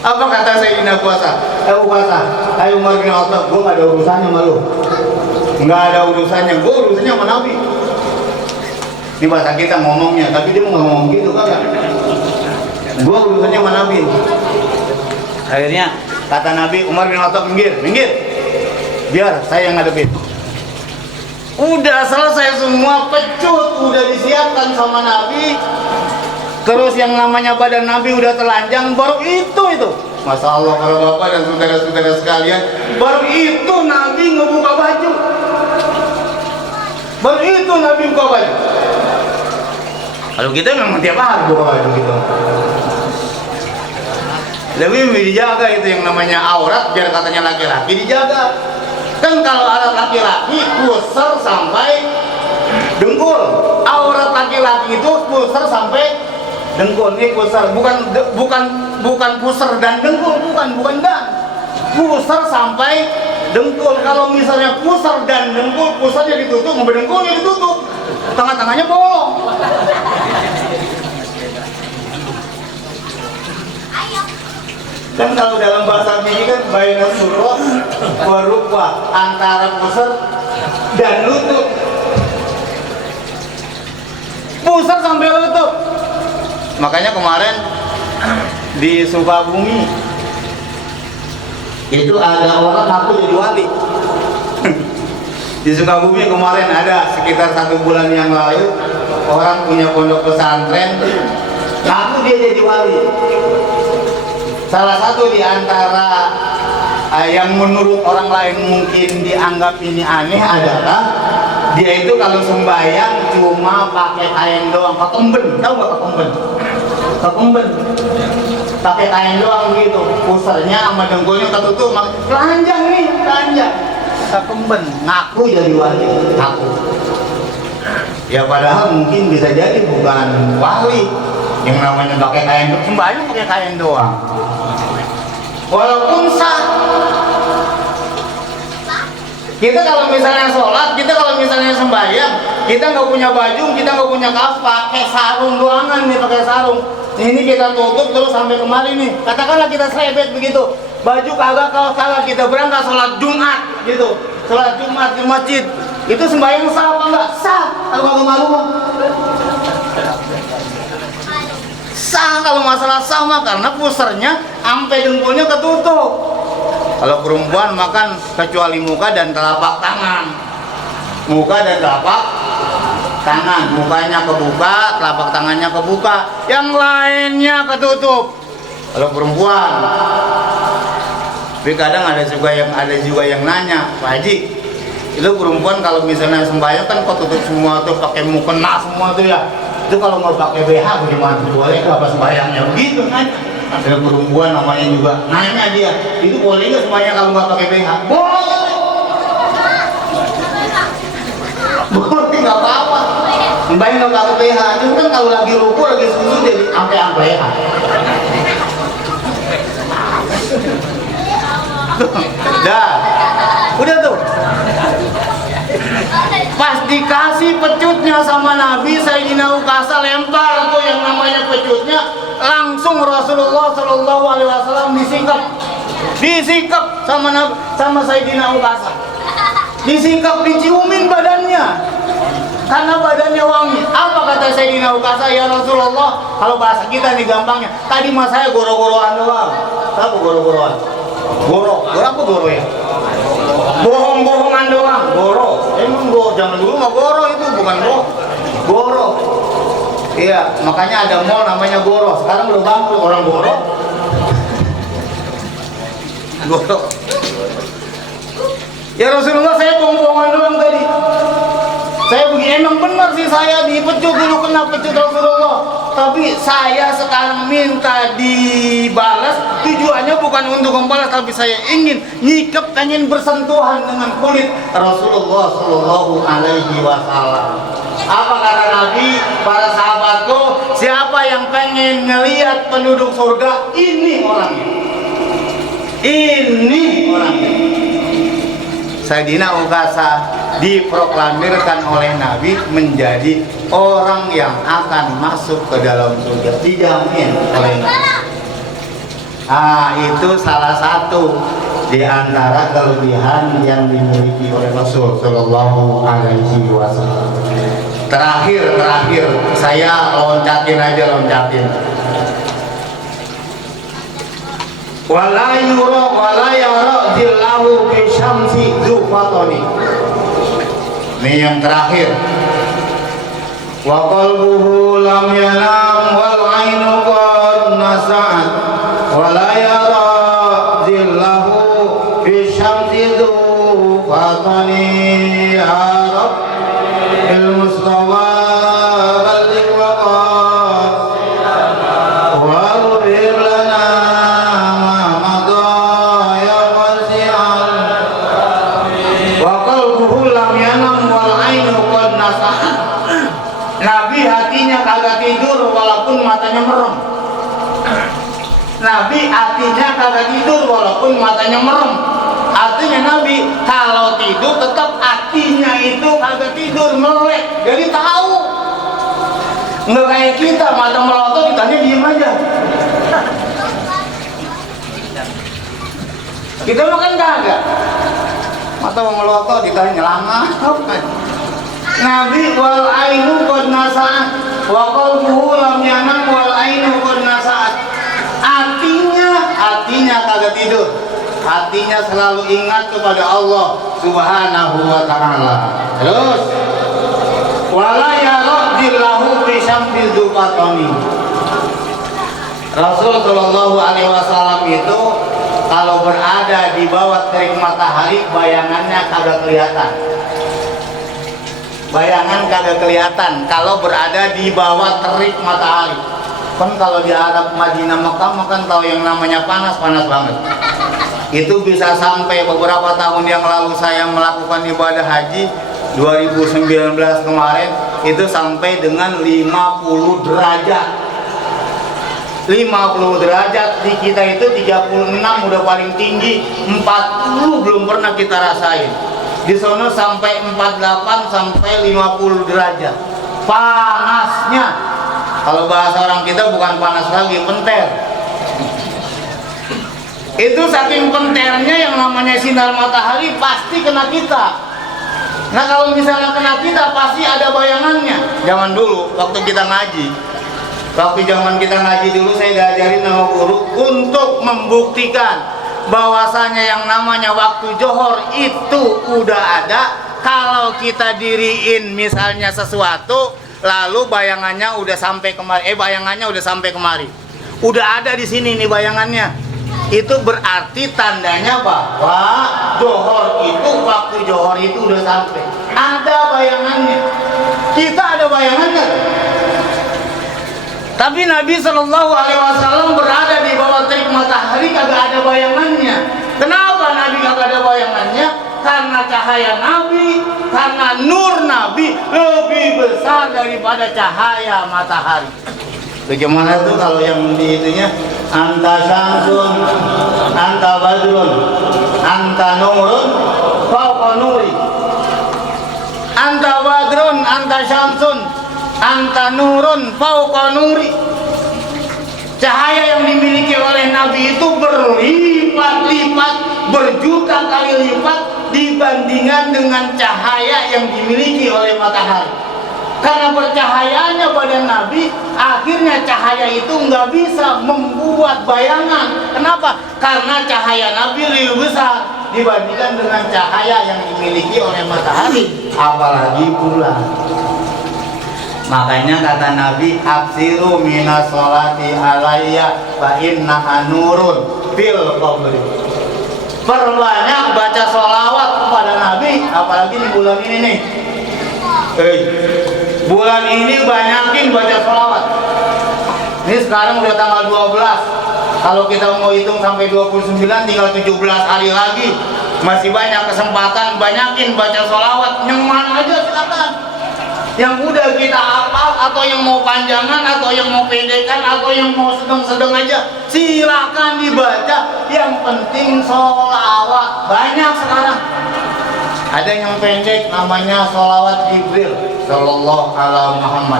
Apa kata Sayyidina Uqasah? Ayo Umar bin Khattab, gua gak ada urusannya sama lu. Nggak ada urusannya, gua urusannya sama Nabi. Ini bahasa kita ngomongnya, tapi dia mau ngomong gitu kagak. Gua urusannya sama Nabi. Akhirnya kata Nabi, Umar bin Khattab minggir. Biar saya yang ngadepin. Udah selesai semua, pecut udah disiapkan sama Nabi. Terus yang namanya badan Nabi udah telanjang, baru itu. Masya Allah kalau Bapak dan saudara-saudara sekalian, baru itu Nabi ngebuka baju. Baru itu Nabi buka baju. Kalau kita memang tiap hari buka baju gitu. Lebih dijaga itu yang namanya aurat, biar katanya laki-laki dijaga. Kan kalau aurat laki-laki pusar sampai dengkul, aurat laki-laki itu pusar sampai dengkul ini pusar, bukan pusar dan dengkul, bukan dan pusar sampai dengkul. Kalau misalnya pusar dan dengkul, pusarnya ditutup, dengkulnya ditutup, tengah-tengahnya bolong. Kan kalau dalam bahasa ini kan baina surah wa rukbah, antara pusar dan lutut. Pusar sampai lutut. Makanya kemarin di Sukabumi itu ada orang ngaku jadi wali. Di Sukabumi kemarin ada sekitar 1 bulan yang lalu, orang punya pondok pesantren ngaku dia jadi wali. Salah satu di antara yang menurut orang lain mungkin dianggap ini aneh adalah dia itu kalau sembahyang cuma pakai kain doang, kekemben, tahu nggak kekemben? Kekemben, pakai kain doang gitu, pusarnya sama dengkulnya ketutup, telanjang nih, telanjang, kekemben, ngaku jadi wali, ngaku. Ya padahal mungkin bisa jadi bukan wali, yang namanya pakai kain doang, sembahyang pakai kain doang. Walaupun sah, kita kalau misalnya sholat, kita kalau misalnya sembahyang, kita nggak punya baju, kita nggak punya kaos, pakai sarung doangan nih, pakai sarung. Ini kita tutup terus sampai kemari nih. Katakanlah kita serebet begitu, baju kagak, kaos kagak, kita berangkat sholat Jumat gitu, sholat Jumat di masjid. Itu sembahyang sah apa enggak? Sah. Kalau nggak malu mah sah. Kalau masalah sah mah karena pusarnya sampai dengkulnya ketutup. Kalau perempuan makan kecuali muka dan telapak tangan, muka dan telapak tangan, mukanya kebuka, telapak tangannya kebuka, yang lainnya ketutup. Kalau perempuan, tapi kadang ada juga yang nanya, Pak Haji, itu perempuan kalau misalnya sembahyang kan ketutup semua tuh, pakai mukena semua tuh ya. Itu kalau mau pakai BH bagaimana? Boleh nggak pas bayangnya begitu kan? Ada perempuan namanya juga nanya dia, itu boleh nggak semuanya kalau nggak pakai BH? Boleh. Boleh, nggak apa-apa. Bayang nggak pakai BH, itu kan kalau lagi ruku lagi susu jadi sampai BH. Dah, udah tuh. Pas dikasih pecutnya sama Nabi, Sayyidina Ukasa lempar tuh yang namanya pecutnya, langsung Rasulullah Shallallahu Alaihi Wasallam disikap sama Sayyidina Ukasa, disikap, diciumin badannya karena badannya wangi. Apa kata Sayyidina Ukasa? Ya Rasulullah, kalau bahasa kita nih gampangnya, tadi mas saya goro-goroan doang. Tahu goro-goroan? Goro apa goro ya? Bohong-bohongan doang, goro. Emang zaman dulu mah goro itu bukan goro. Iya, makanya ada mall namanya Goro. Sekarang udah bangkrut orang Goro. Ya Rasulullah, saya bohong-bohongan doang tadi. Saya begini, emang benar sih saya dipecut dulu, kena pecut Rasulullah. Tapi saya sekarang minta dibalas, tujuannya bukan untuk membalas, tapi saya ingin nyikap, pengen bersentuhan dengan kulit Rasulullah Shallallahu Alaihi Wasallam. Apa kata Nabi? Para sahabatku, siapa yang pengen ngelihat penduduk surga, ini orangnya. Ini orangnya. Sayyidina Ukasa diproklamirkan oleh Nabi menjadi orang yang akan masuk ke dalam surga, dijamin oleh Nabi. Itu salah satu di antara kelebihan yang dimiliki oleh Rasul Shallallahu Alaihi Wasallam. Terakhir saya loncatin. Wala yara zillahu bi syamsi zufatoni. Ini yang terakhir. Wa qalbuhu lam yanam wal ainu qad nasa'at wala yara zillahu bi syamsi zufatoni. Ya Rabb il Mustafa balligh maqam wa ghfir lana Nabi hatinya kagak kagak tidur walaupun matanya merem. Nabi hatinya kagak tidur walaupun matanya merem. Artinya Nabi kalau tidur tetap hatinya itu kagak tidur, melek. Jadi tahu. Nggak kayak kita mata melotot ditanya diem aja. Kita makan kagak. Mata melotot ditanya lama. Nabi wal ainu qad nasa'at wa qalbuhu lam yanam wal ainu qad nasa'at. Hatinya kagak tidur. Hatinya selalu ingat kepada Allah Subhanahu wa ta'ala. Terus wala yaradillahu bi syamsil dufatani. Rasul sallallahu alaihi wasallam itu kalau berada di bawah terik matahari bayangannya kagak kelihatan. Bayangan kagak kelihatan kalau berada di bawah terik matahari. Kan kalau di Arab Madinah Mekah makan tahu yang namanya panas banget. Itu bisa sampai beberapa tahun yang lalu saya melakukan ibadah haji 2019 kemarin itu sampai dengan 50 derajat. 50 derajat di kita itu 36 udah paling tinggi, 40 belum pernah kita rasain. Di sono sampai 48 sampai 50 derajat. Panasnya. Kalau bahasa orang kita bukan panas lagi, penter. Itu saking penternya yang namanya sinar matahari pasti kena kita. Nah kalau misalnya kena kita pasti ada bayangannya. Zaman dulu waktu kita ngaji, waktu zaman kita ngaji dulu saya diajarin sama guru untuk membuktikan bahwasanya yang namanya waktu johor itu udah ada. Kalau kita diriin misalnya sesuatu lalu bayangannya udah sampai kemari, bayangannya udah sampai kemari, udah ada di sini nih bayangannya, itu berarti tandanya bahwa johor itu, waktu johor itu udah sampai, ada bayangannya. Kita ada bayangannya. Tapi Nabi Shallallahu Alaihi Wasallam berada di bawah terik matahari kagak ada bayangannya. Kenapa Nabi kagak ada bayangannya? Karena cahaya Nabi, karena nur Nabi lebih besar daripada cahaya matahari. Bagaimana tuh kalau yang di itunya? Anta syamsun, anta badrun, anta nurun, fauqa nuri. Anta badrun, anta syamsun, anta nurun, fauqa nuri. Cahaya yang dimiliki oleh Nabi itu berlipat-lipat, berjuta kali lipat dibandingkan dengan cahaya yang dimiliki oleh matahari. Karena bercahayanya badan Nabi, akhirnya cahaya itu nggak bisa membuat bayangan. Kenapa? Karena cahaya Nabi lebih besar dibandingkan dengan cahaya yang dimiliki oleh matahari, apalagi bulan. Makanya kata Nabi, aksiru minas sholati alayya fa innaha nurun fil qabri. Perbanyak baca sholawat kepada Nabi, apalagi di bulan ini nih. Bulan ini banyakin baca sholawat. Ini sekarang udah tanggal 12. Kalau kita mau hitung sampai 29, tinggal 17 hari lagi. Masih banyak kesempatan, banyakin baca sholawat. Yang mana aja silakan. Yang udah kita hafal, atau yang mau panjangan, atau yang mau pendekan, atau yang mau sedang-sedang aja, silakan dibaca. Yang penting sholawat banyak sekarang. Ada yang pendek namanya sholawat Jibril Sallallahu ala Muhammad.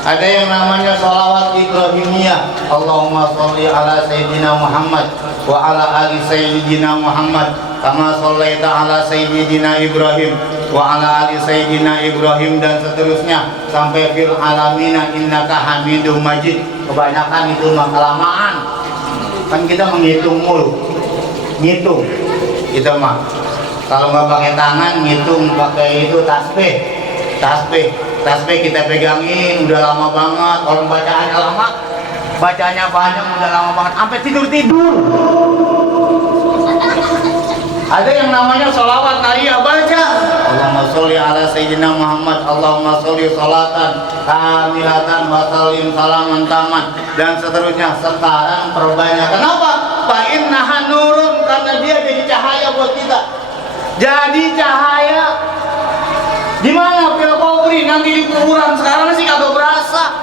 Ada yang namanya sholawat Ibrahimiyah, Allahumma sholli ala Sayyidina Muhammad wa ala ali Sayyidina Muhammad kama shollaita ala Sayyidina Ibrahim wa ala ali Sayyidina Ibrahim, dan seterusnya sampai fil alamina innaka hamidum majid. Kebanyakan itu mah kelamaan. Kan kita menghitung mulu, ngitung kita mah. Kalau nggak pakai tangan ngitung, pakai itu tasbih kita pegangin udah lama banget. Orang bacaannya lama, bacanya panjang udah lama banget sampai tidur. Ada yang namanya sholawat naria, baca Allahumma sholli ala Sayyidina Muhammad, Allahumma sholli sholatan kamilatan wa sallim salaman taman, dan seterusnya. Sekarang perbanyak. Kenapa? Fa innaha nurun, karena dia jadi cahaya buat kita. Jadi cahaya di mana? Fil qabri, nanti di kuburan. Sekarang sih kagak berasa.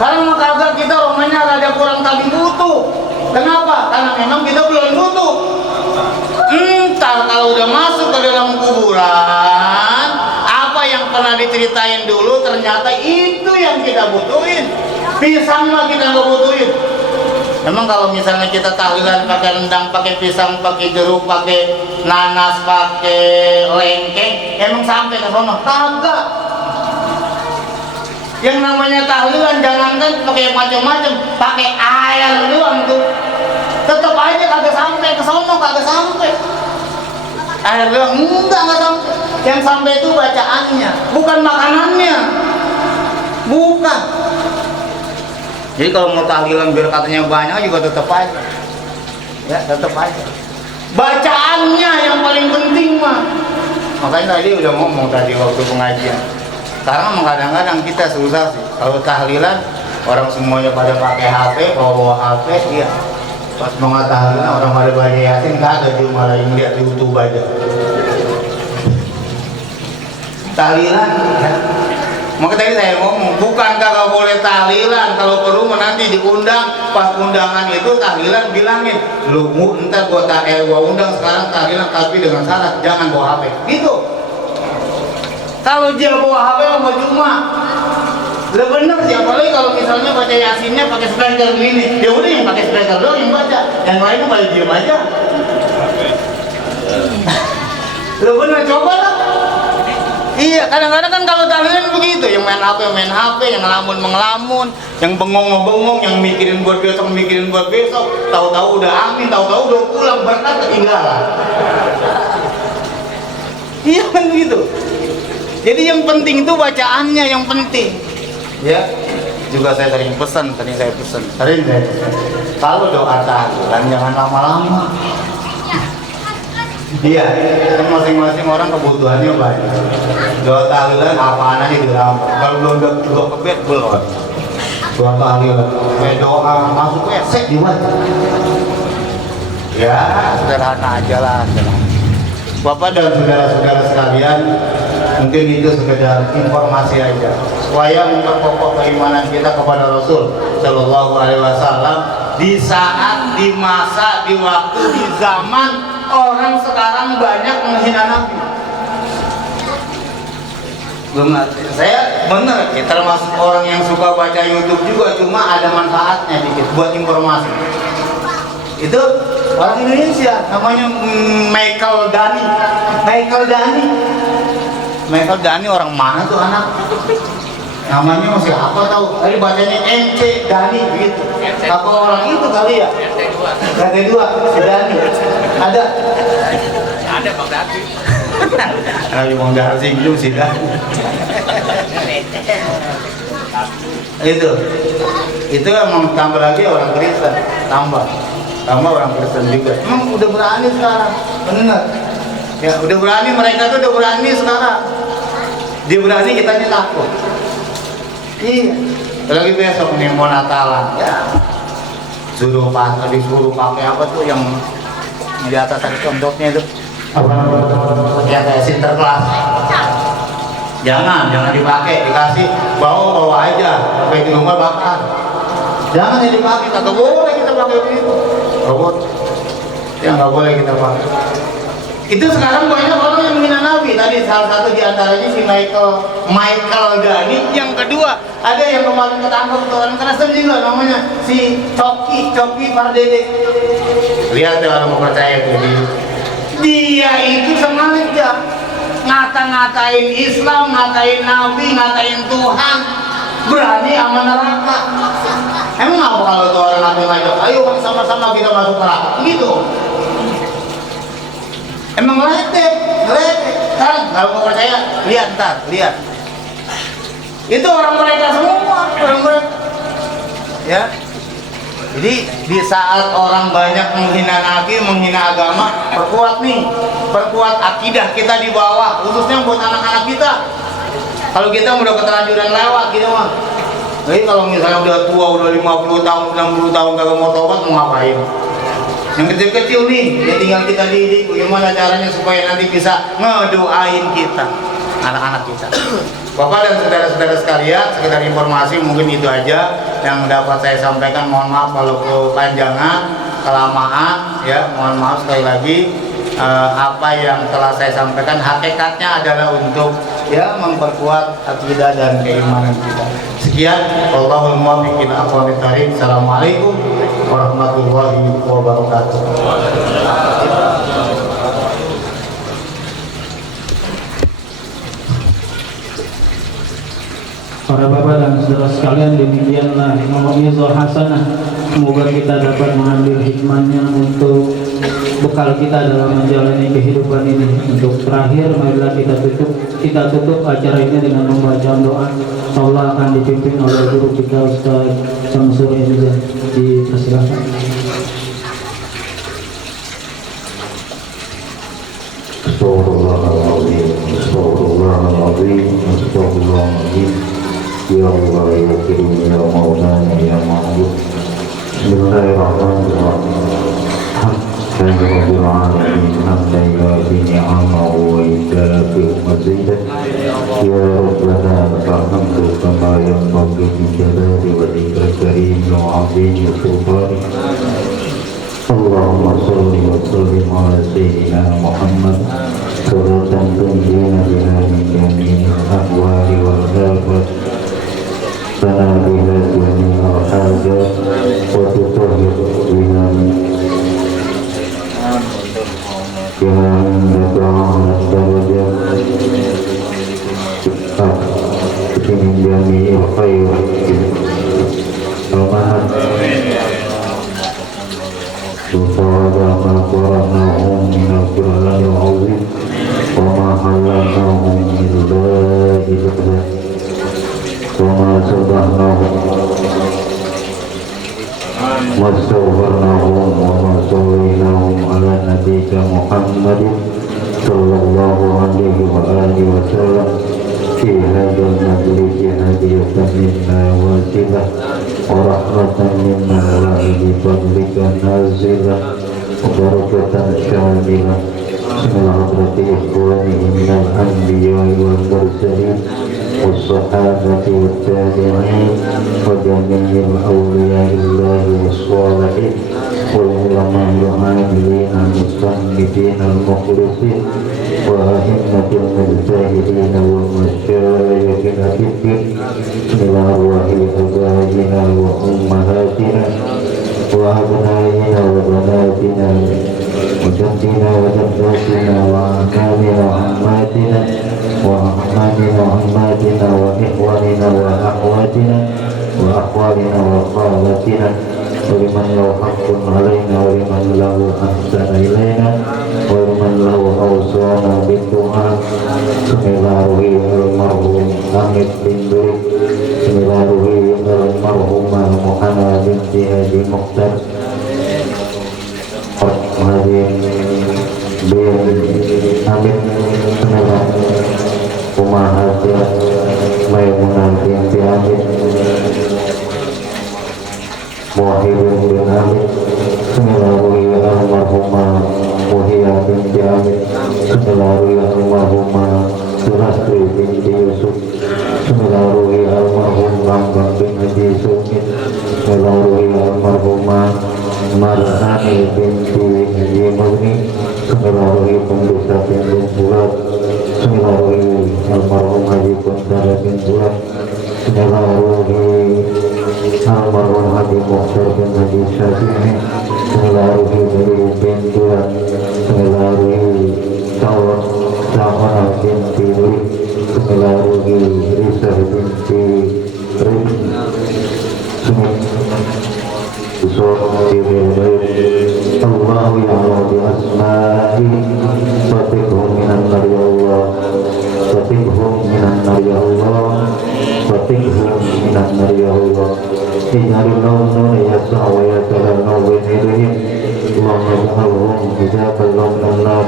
Sekarang mah kagak, kita romanya rada kurang tapi butuh. Kenapa? Karena memang kita belum butuh. Entar kalau udah masuk ke dalam kuburan, apa yang pernah diceritain dulu ternyata itu yang kita butuhin. Pisang mah kita nggak butuhin. Memang kalau misalnya kita tahlilan pakai rendang, pakai pisang, pakai jeruk, pakai nanas, pakai lengkeng, emang sampai ke sono? Kagak. Yang namanya tahlilan jangankan pakai macam-macam, pakai air doang tuh, tetap aja kagak sampai ke sono, kagak sampai. Air doang enggak sampai. Yang sampai itu bacaannya, bukan makanannya, bukan. Jadi kalau mau tahlilan biar katanya banyak juga tetap aja, ya tetap aja. Bacaannya yang paling penting mah. Makanya tadi udah ngomong tadi waktu pengajian. Karena kadang-kadang kita susah sih. Kalau tahlilan orang semuanya pada pakai HP, bawa HP, iya. Pas mau tahlilan orang pada baca Yasin kagak, dia malah lihat di YouTube aja. Tahlilan ya. Maka tadi saya ngomong, bukan kagak boleh tahlilan, kalau perlu nanti diundang, pas undangan itu tahlilan bilangin, lu entar gua undang sekarang tahlilan tapi dengan syarat jangan bawa HP. Gitu. Kalau dia bawa HP mau cuma, udah bener sih, apalagi kalau misalnya baca Yasinnya pakai speaker gini, ya udah yang pakai speaker doang yang baca, yang lainnya pada diem aja. Udah bener, coba lah. Iya, kadang-kadang kan kalau tahlilan begitu, yang main HP, yang ngelamun, yang bengong, yang mikirin buat besok, tahu-tahu udah amin, tahu-tahu udah pulang, berkat ketinggalan. Iya kan begitu. Jadi yang penting itu bacaannya yang penting. Ya, juga saya sering pesan. Kalau doa tahlilan jangan lama-lama. Iya, kan masing-masing orang kebutuhannya banyak. Doa tahlilan apaan aja dirampas. Kalau belum doa kebet belum. Doa tahlilan, doa masuk WC gimana? Ya, sederhana aja lah. Bapak dan saudara-saudara sekalian, mungkin itu sekedar informasi aja supaya memperkokoh keimanan kita kepada Rasul Shallallahu Alaihi Wasallam di saat, di masa, di waktu, di zaman orang sekarang banyak menghina Nabi. Saya bener, ya, termasuk orang yang suka baca YouTube juga, cuma ada manfaatnya dikit buat informasi. Itu orang Indonesia, namanya Michael Dani orang mana tuh anak? Namanya masih apa tahu? Tadi bacanya MC Dani gitu. Apa orang itu kali ya? RT2, si Dani. Ada Bang Dati. Ayo Bang Dati belum si Dani. Itu emang tambah lagi orang Kristen, tambah orang Kristen juga. Emang udah berani sekarang, benar. Ya udah berani, mereka tuh udah berani sekarang. Dia berani, kitanya takut. Iya. Lagi besok nih mau Natalan, ya disuruh pakai apa tuh yang di atas ada contohnya itu, yang kayak Sinterklas. Jangan dipakai, dikasih bawa aja, sampai di rumah bakar. Jangan dipakai, kagak boleh kita pakai begitu. Robot, ya nggak boleh kita pakai. Itu sekarang banyak orang yang menghina Nabi. Tadi salah satu diantaranya si Michael Dani. Yang kedua ada yang kemarin ketangkep tuh orang Kristen juga, namanya si Coki Pardede. Lihat tuh orang mau percaya tuh dia itu sengaja ngata-ngatain Islam, ngatain Nabi, ngatain Tuhan, berani sama neraka. Emang apa kalau tuh orang Nabi ngajak, ayo sama-sama kita masuk neraka, gitu. Emang ledek. Kan kalau mau percaya, lihat. Itu orang mereka semua, orang mereka. Ya. Jadi di saat orang banyak menghina Nabi, menghina agama, perkuat akidah kita di bawah, khususnya buat anak-anak kita. Kalau kita udah keterlanjuran lewat gitu mah. Jadi kalau misalnya udah tua, udah 50 tahun, 60 tahun kagak mau tobat, mau ngapain? Yang kecil-kecil nih, ya tinggal kita didik bagaimana caranya supaya nanti bisa ngedoain kita. anak-anak kita. Bapak dan saudara-saudara sekalian, sekedar informasi mungkin itu aja yang dapat saya sampaikan. Mohon maaf kalau kepanjangan, kelamaan, ya mohon maaf sekali lagi. Apa yang telah saya sampaikan hakikatnya adalah untuk ya memperkuat akidah dan keimanan kita. Sekian, wallahul muwaffiq ila aqwamit thoriq. Assalamualaikum warahmatullahi wabarakatuh. Para bapak dan saudara sekalian, demikianlah mau'izah hasanah. Semoga kita dapat mengambil hikmahnya untuk bekal kita dalam menjalani kehidupan ini. Untuk terakhir, marilah kita tutup acara ini dengan membaca doa. Allah akan dipimpin oleh guru kita Ustaz Samsul Rizal. Dipersilakan. Astagfirullahaladzim, astagfirullahaladzim, astagfirullahaladzim. Ya Allah, ya Karim, ya Maulana, ya Ma'bud. Bismillahirrahmanirrahim. Alhamdulillahirabbil alamin, hamdan yuwafi ni'amahu wa yukafi mazidah. Ya Rabbana lakal hamdu kama yanbaghi li jalali wajhikal karim wa 'azimi sultanik. Allahumma sholli wa sallim ala sayyidina Muhammad salatan tunjina biha min jami'il ahwali wal afat lana biha jami'al hajat wa tutahhir biha min darajat min jami'il khairat وَفَرَضَ مَا قَرَأْنَاهُ مِنَ الْقُرْآنِ الْعَظِيمِ وَمَا حَلَّلْنَاهُ مِنْ اللَّهِ الْأَكْبَرِ وَمَا سَبَحْنَاهُ وَاسْتَغْفَرْنَاهُ وَمَا صَلَّيْنَاهُ عَلَى نَبِيِّكَ مُحَمَّدٍ صلى الله عليه وآله وسلم في هذا المجلس هدية منا واسلة ورحمة منا بفضلك نازلة وبركة شاملة من حضرة إخوانه من الأنبياء والمرسلين والصحابة والتابعين وجميع الأولياء الله والصالحين والعلماء العاملين المصنفين المخلصين وأئمة المجتهدين والمشايخ في الدين من أرواح آبائنا وأمهاتنا وأبنائنا وبناتنا وجدنا وجداتنا وأعمامنا وعماتنا وأعمامنا وعماتنا وإخواننا وأخواتنا وأخوالنا وخالاتنا ولمن له حق علينا ولمن له أحسن إلينا ولمن له أوصانا بالدعاء. Bismillahi al-marhum Hamid bin Durik, Bismillahi al-marhumah Muhammad binti Haji Mukhtar, Haji bin Hamid, Bismillah Umahatya Maimunah binti Hamid, Muhyiddin bin Hamid, Bismillahi al-marhumah Muhyiddin binti Hamid, Bismillahi al-marhumah Surastri binti Yusuf, Bismillahi al-marhum Bambang bin Haji Sumit, Bismillahi al-marhumah Marhani binti Haji Mugni, Bismillahi Pembusa bin Bulat, Bismillahi al-marhum Haji Kuntara bin Bulat, Bismillahi almarhum Haji Mukhtar bin Haji Syafi'i, Bismillahi bin Bulat, Bismillahi Sa'wana binti Rik, Bismillahi Risah binti Rik, Allahu ya'lam bi asma'i fatikhum minan nar ya Allah, fatikhum minan nar ya Allah, fatikhum minan nar ya Allah. Ij'alil nawna yas'a wa yatalannaw bi nurihim, Allahumma ij'alhum hijaban minan nar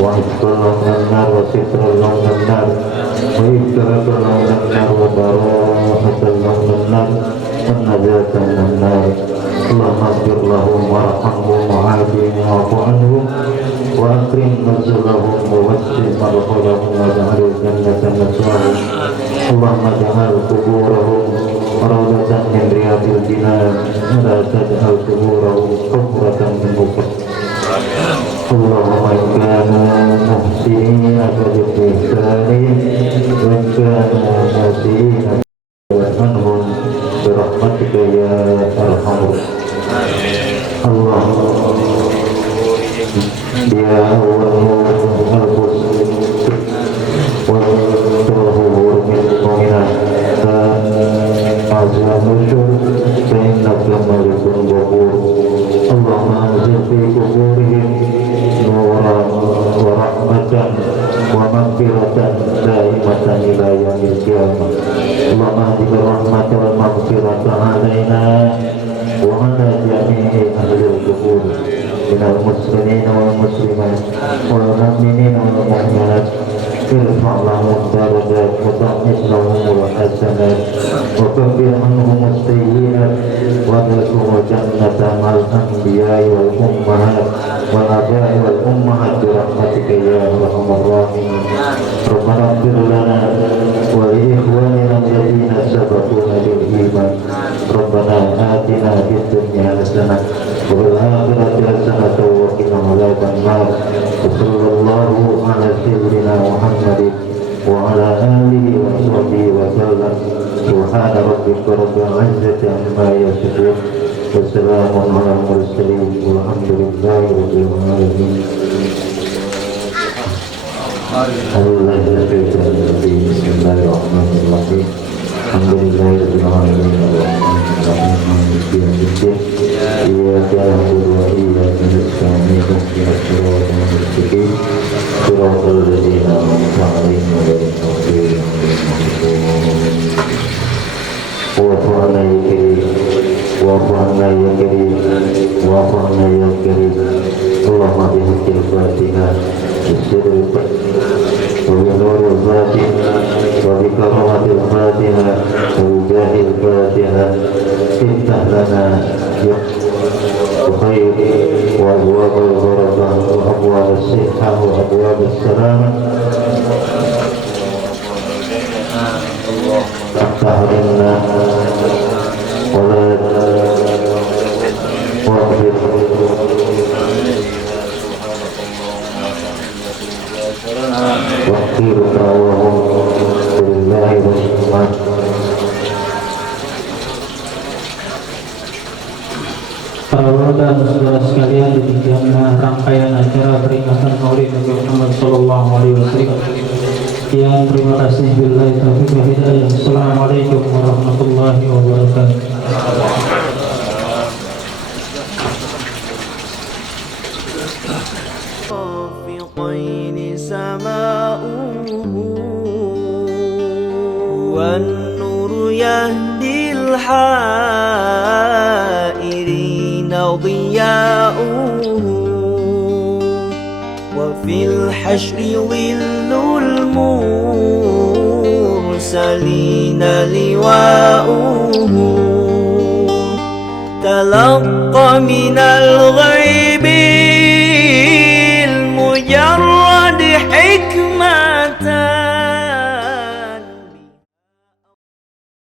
wa hifzan minan nar wa sitran minan nar wa ikratan minan nar wa bara'atan minan nar wa najatan minan nar. Allahumma ighfir lahum warhamhum wa'afihim wa'fu anhum wa akrim nuzulahum wa wassi' madkhalahum اجعل الجنة مثواهم اللهم اجعل قبورهم روضة من رياض الجنان ولا تجعل قبورهم حفرة من حفر اللهم إن كانوا محسنين فبإحسانهم وإن كانوا مسيئين فارحمهم برحمتك يا أرحم اللهم يا أول والظهور من المؤمنات فأعزم النشور فإنك ملك غفور اللهم أنزل في قبورهم نورا ورحمة ومغفرة دائمة إلى يوم القيامة اللهم اهد بالرحمة والمغفرة علينا وعلى جميع أهل القبور من المسلمين والمسلمات والمؤمنين والمؤمنات ارفع لهم الدرجات وضاعف لهم الحسنات وكفر عنهم السيئات وادخلهم الجنة مع الأنبياء والأمهات والآباء والأمهات برحمتك يا أرحم الراحمين ربنا اغفر لنا ولإخواننا الذين سبقونا بالإيمان ربنا آتنا في الدنيا حسنة وفي الآخرة حسنة وقنا عذاب النار وصلى الله على سيدنا محمد وعلى آله وصحبه وسلم سبحان ربك رب العزة عما يصفون وسلام على المرسلين والحمد لله رب العالمين بسم الله الرحمن الرحيم الحمد لله رب العالمين الرحمن الرحيم مالك يوم الدين إياك نعبد وإياك نستعين اهدنا الصراط المستقيم صراط الذين أنعمت عليهم غير المغضوب عليهم واعف عنا يا كريم واعف عنا يا كريم اللهم بحق الفاتحة بالسر وبنور الفاتحة وبكرامة الفاتحة وبجاه الفاتحة افتح لنا الخير وأبواب البركة وأبواب الصحة وأبواب السلامة افتح لنا ولا واغفر واغفر دعواهم لله والرحمن Para dan saudara sekalian, demikianlah rangkaian acara peringatan Maulid Nabi Muhammad Sallallahu Alaihi Wasallam. Sekian, terima kasih. Billahi taufiq wal hidayah. Assalamualaikum warahmatullahi wabarakatuh. رافقين سماؤه والنور يهدي الحائرين ضياؤه وفي الحشر ظل المرسلين لواؤه تلقى من الغيب